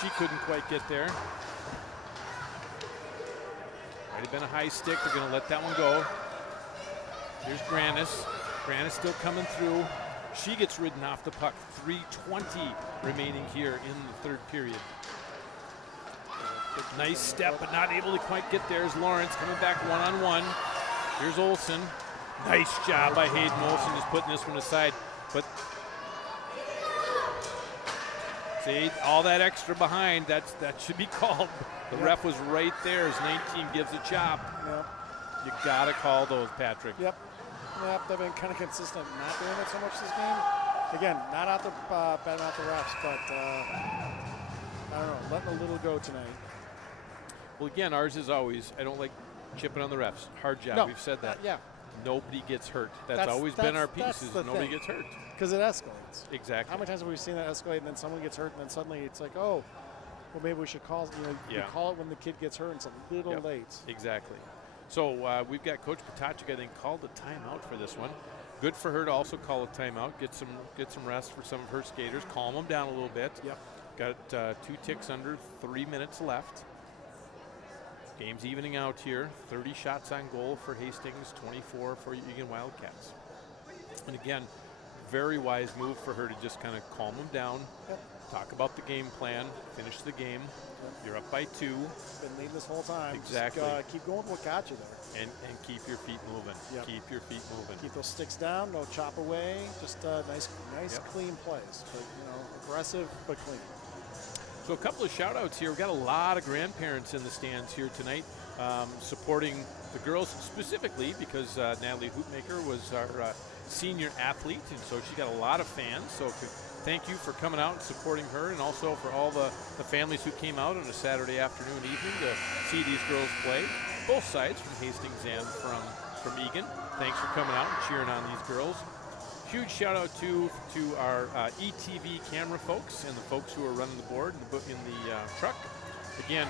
She couldn't quite get there. Might have been a high stick. They're going to let that one go. Here's Granis. Granis still coming through. She gets ridden off the puck. 3:20 remaining here in the third period. Nice step, but not able to quite get there. Is Lawrence coming back one-on-one. Here's Olsen. Nice job by Hayden Olsen just putting this one aside. But see, all that extra behind, that should be called. The ref was right there as 19 gives a chop. Yep. You got to call those, Patrick. Yep, they've been kind of consistent not doing it so much this game. Again, not out the betting out the refs, but I don't know, letting a little go tonight. Well, again, ours is always, I don't like chipping on the refs. Hard job, we've said that. Nobody gets hurt. That's always been our piece, is nobody gets hurt. Because it escalates. Exactly. How many times have we seen that escalate and then someone gets hurt and then suddenly it's like, oh, well, maybe we should call, you call it when the kid gets hurt and it's a little late. Exactly. So we've got Coach Potachik, I think, called a timeout for this one. Good for her to also call a timeout, get some rest for some of her skaters, calm them down a little bit. Yep. Got 2 ticks under, 3 minutes left. Game's evening out here. 30 shots on goal for Hastings, 24 for Eagan Wildcats. And again, very wise move for her to just kind of calm them down, talk about the game plan, finish the game. You're up by 2. Been leading this whole time. Exactly. Just, keep going with what got you there. And keep your feet moving. Keep your feet moving. Keep those sticks down, no chop away, just nice clean plays. But, aggressive but clean. So a couple of shout outs here. We've got a lot of grandparents in the stands here tonight supporting the girls specifically because Natalie Hoopmaker was our senior athlete, and so she got a lot of fans. So thank you for coming out and supporting her, and also for all the families who came out on a Saturday afternoon, evening to see these girls play. Both sides, from Hastings and from Eagan. Thanks for coming out and cheering on these girls. Huge shout out to our ETV camera folks and the folks who are running the board in the truck. Again,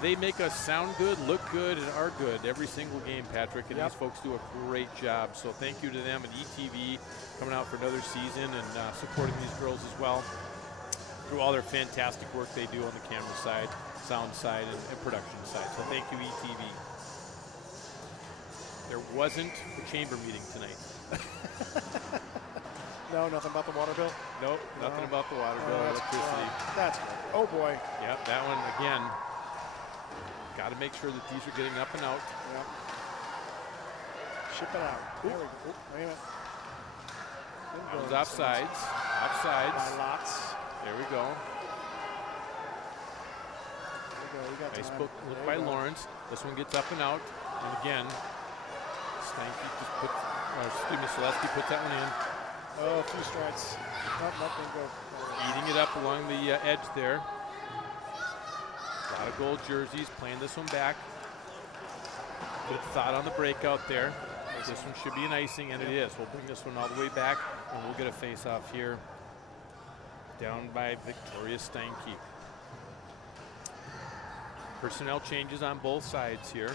they make us sound good, look good, and are good every single game, Patrick, and these folks do a great job. So thank you to them and ETV coming out for another season and supporting these girls as well through all their fantastic work they do on the camera side, sound side, and production side. So thank you, ETV. There wasn't a chamber meeting tonight. No, nothing about the water bill? Nope, nothing about the water bill or electricity. That's good. Oh, boy. Yep, that one again. Got to make sure that these are getting up and out. Yep. Ship it out. There we go. Wait a minute. Comes offsides. Offsides. By lots. There we go. Nice look by Lawrence. This one gets up and out. And again, Stanky just puts, Selesky puts that one in. Oh, a few strikes. Nothing go. Eating it up along the edge there. A lot of gold jerseys, playing this one back. Good thought on the breakout there. This one should be an icing, and it is. We'll bring this one all the way back, and we'll get a face-off here down by Victoria Steinke. Personnel changes on both sides here.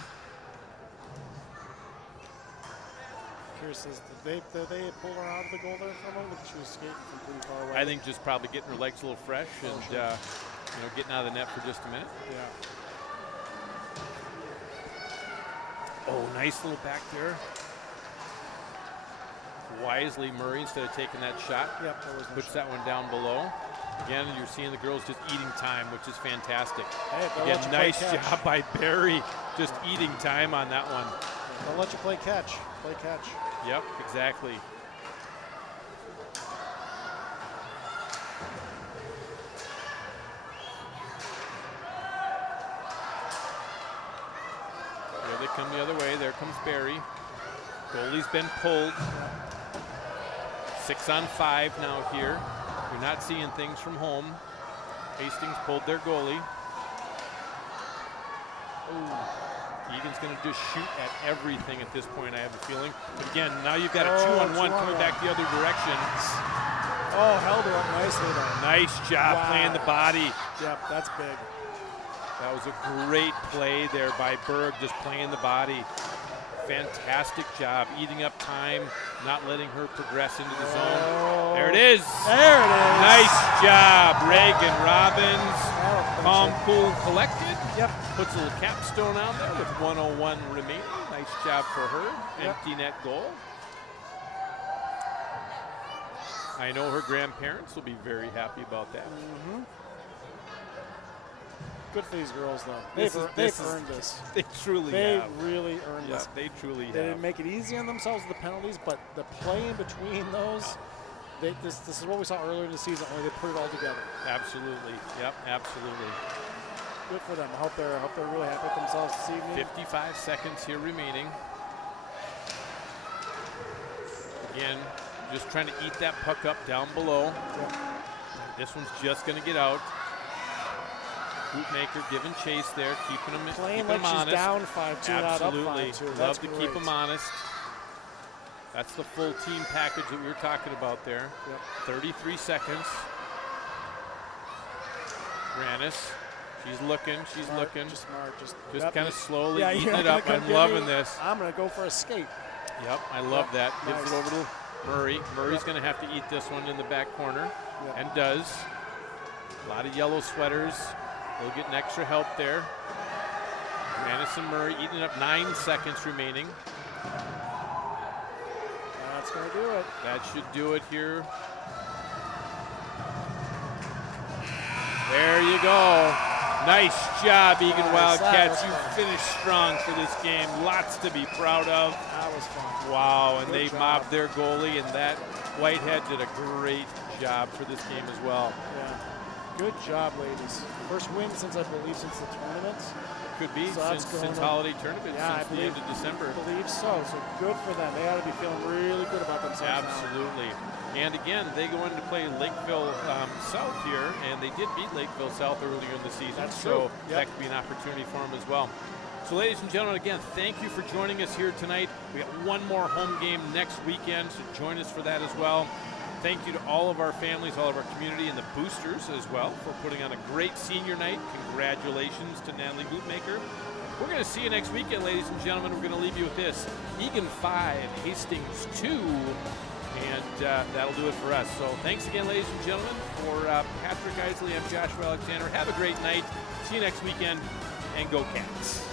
Curious, did they pull her out of the goal there for a moment? She was skating from pretty far away. I think just probably getting her legs a little fresh and sure. Getting out of the net for just a minute. Yeah. Oh, nice little back there. Wisely, Murray, instead of taking that shot, puts that one down below. Again, you're seeing the girls just eating time, which is fantastic. Hey, again, nice job by Barry, just eating time on that one. They'll let you play catch. Play catch. Yep, exactly. There they come the other way. There comes Barry. Goalie's been pulled. 6 on 5 now here. You're not seeing things from home. Hastings pulled their goalie. Ooh. Egan's going to just shoot at everything at this point, I have a feeling. But again, now you've got a 2-on-1 coming back the other direction. Oh, held her up nicely though. Nice job playing the body. Yep, that's big. That was a great play there by Berg, just playing the body. Fantastic job, eating up time, not letting her progress into the zone. There it is. There it is. Nice job, Reagan Robbins. Calm, cool, collected. Yep. Puts a little capstone on there with 1:01 remaining. Nice job for her. Empty net goal. I know her grandparents will be very happy about that. Mm-hmm. Good for these girls, though. They've earned this. They truly have. have. They really earned this. They truly have. They didn't make it easy on themselves with the penalties, but the play in between those, this is what we saw earlier in the season, only they put it all together. Absolutely. Yep, absolutely. Good for them. I hope they're really happy with themselves this evening. 55 seconds here remaining. Again, just trying to eat that puck up down below. Yep. This one's just going to get out. Bootmaker giving chase there, keeping them honest. Playing like she's down 5-2, not up 5-2. Love to keep them honest. That's the full team package that we were talking about there. Yep. 33 seconds. Granis. She's looking. She's looking. Just smart. Just kind of slowly eating it up. I'm loving this. I'm going to go for a skate. Yep, I love that. Nice. Gives it over to Murray. Murray's going to have to eat this one in the back corner, and does. A lot of yellow sweaters. They'll get an extra help there. Madison Murray eating up 9 seconds remaining. That's going to do it. That should do it here. There you go. Nice job, Eagan Wildcats. You finished strong for this game. Lots to be proud of. That was fun. Wow, and they mobbed their goalie, and that Whitehead did a great job for this game as well. Yeah. Good job, ladies. First win since the tournament. Could be, so since holiday tournament, since the end of December. I believe so. So good for them. They ought to be feeling really good about themselves. Absolutely. And again, they go in to play Lakeville South here, and they did beat Lakeville South earlier in the season. That's so true. That could be an opportunity for them as well. So ladies and gentlemen, again, thank you for joining us here tonight. We got one more home game next weekend, so join us for that as well. Thank you to all of our families, all of our community, and the boosters as well for putting on a great senior night. Congratulations to Natalie Bootmaker. We're going to see you next weekend, ladies and gentlemen. We're going to leave you with this. Eagan 5, Hastings 2, and that'll do it for us. So thanks again, ladies and gentlemen. For Patrick Isley, I'm Joshua Alexander. Have a great night. See you next weekend, and go Cats.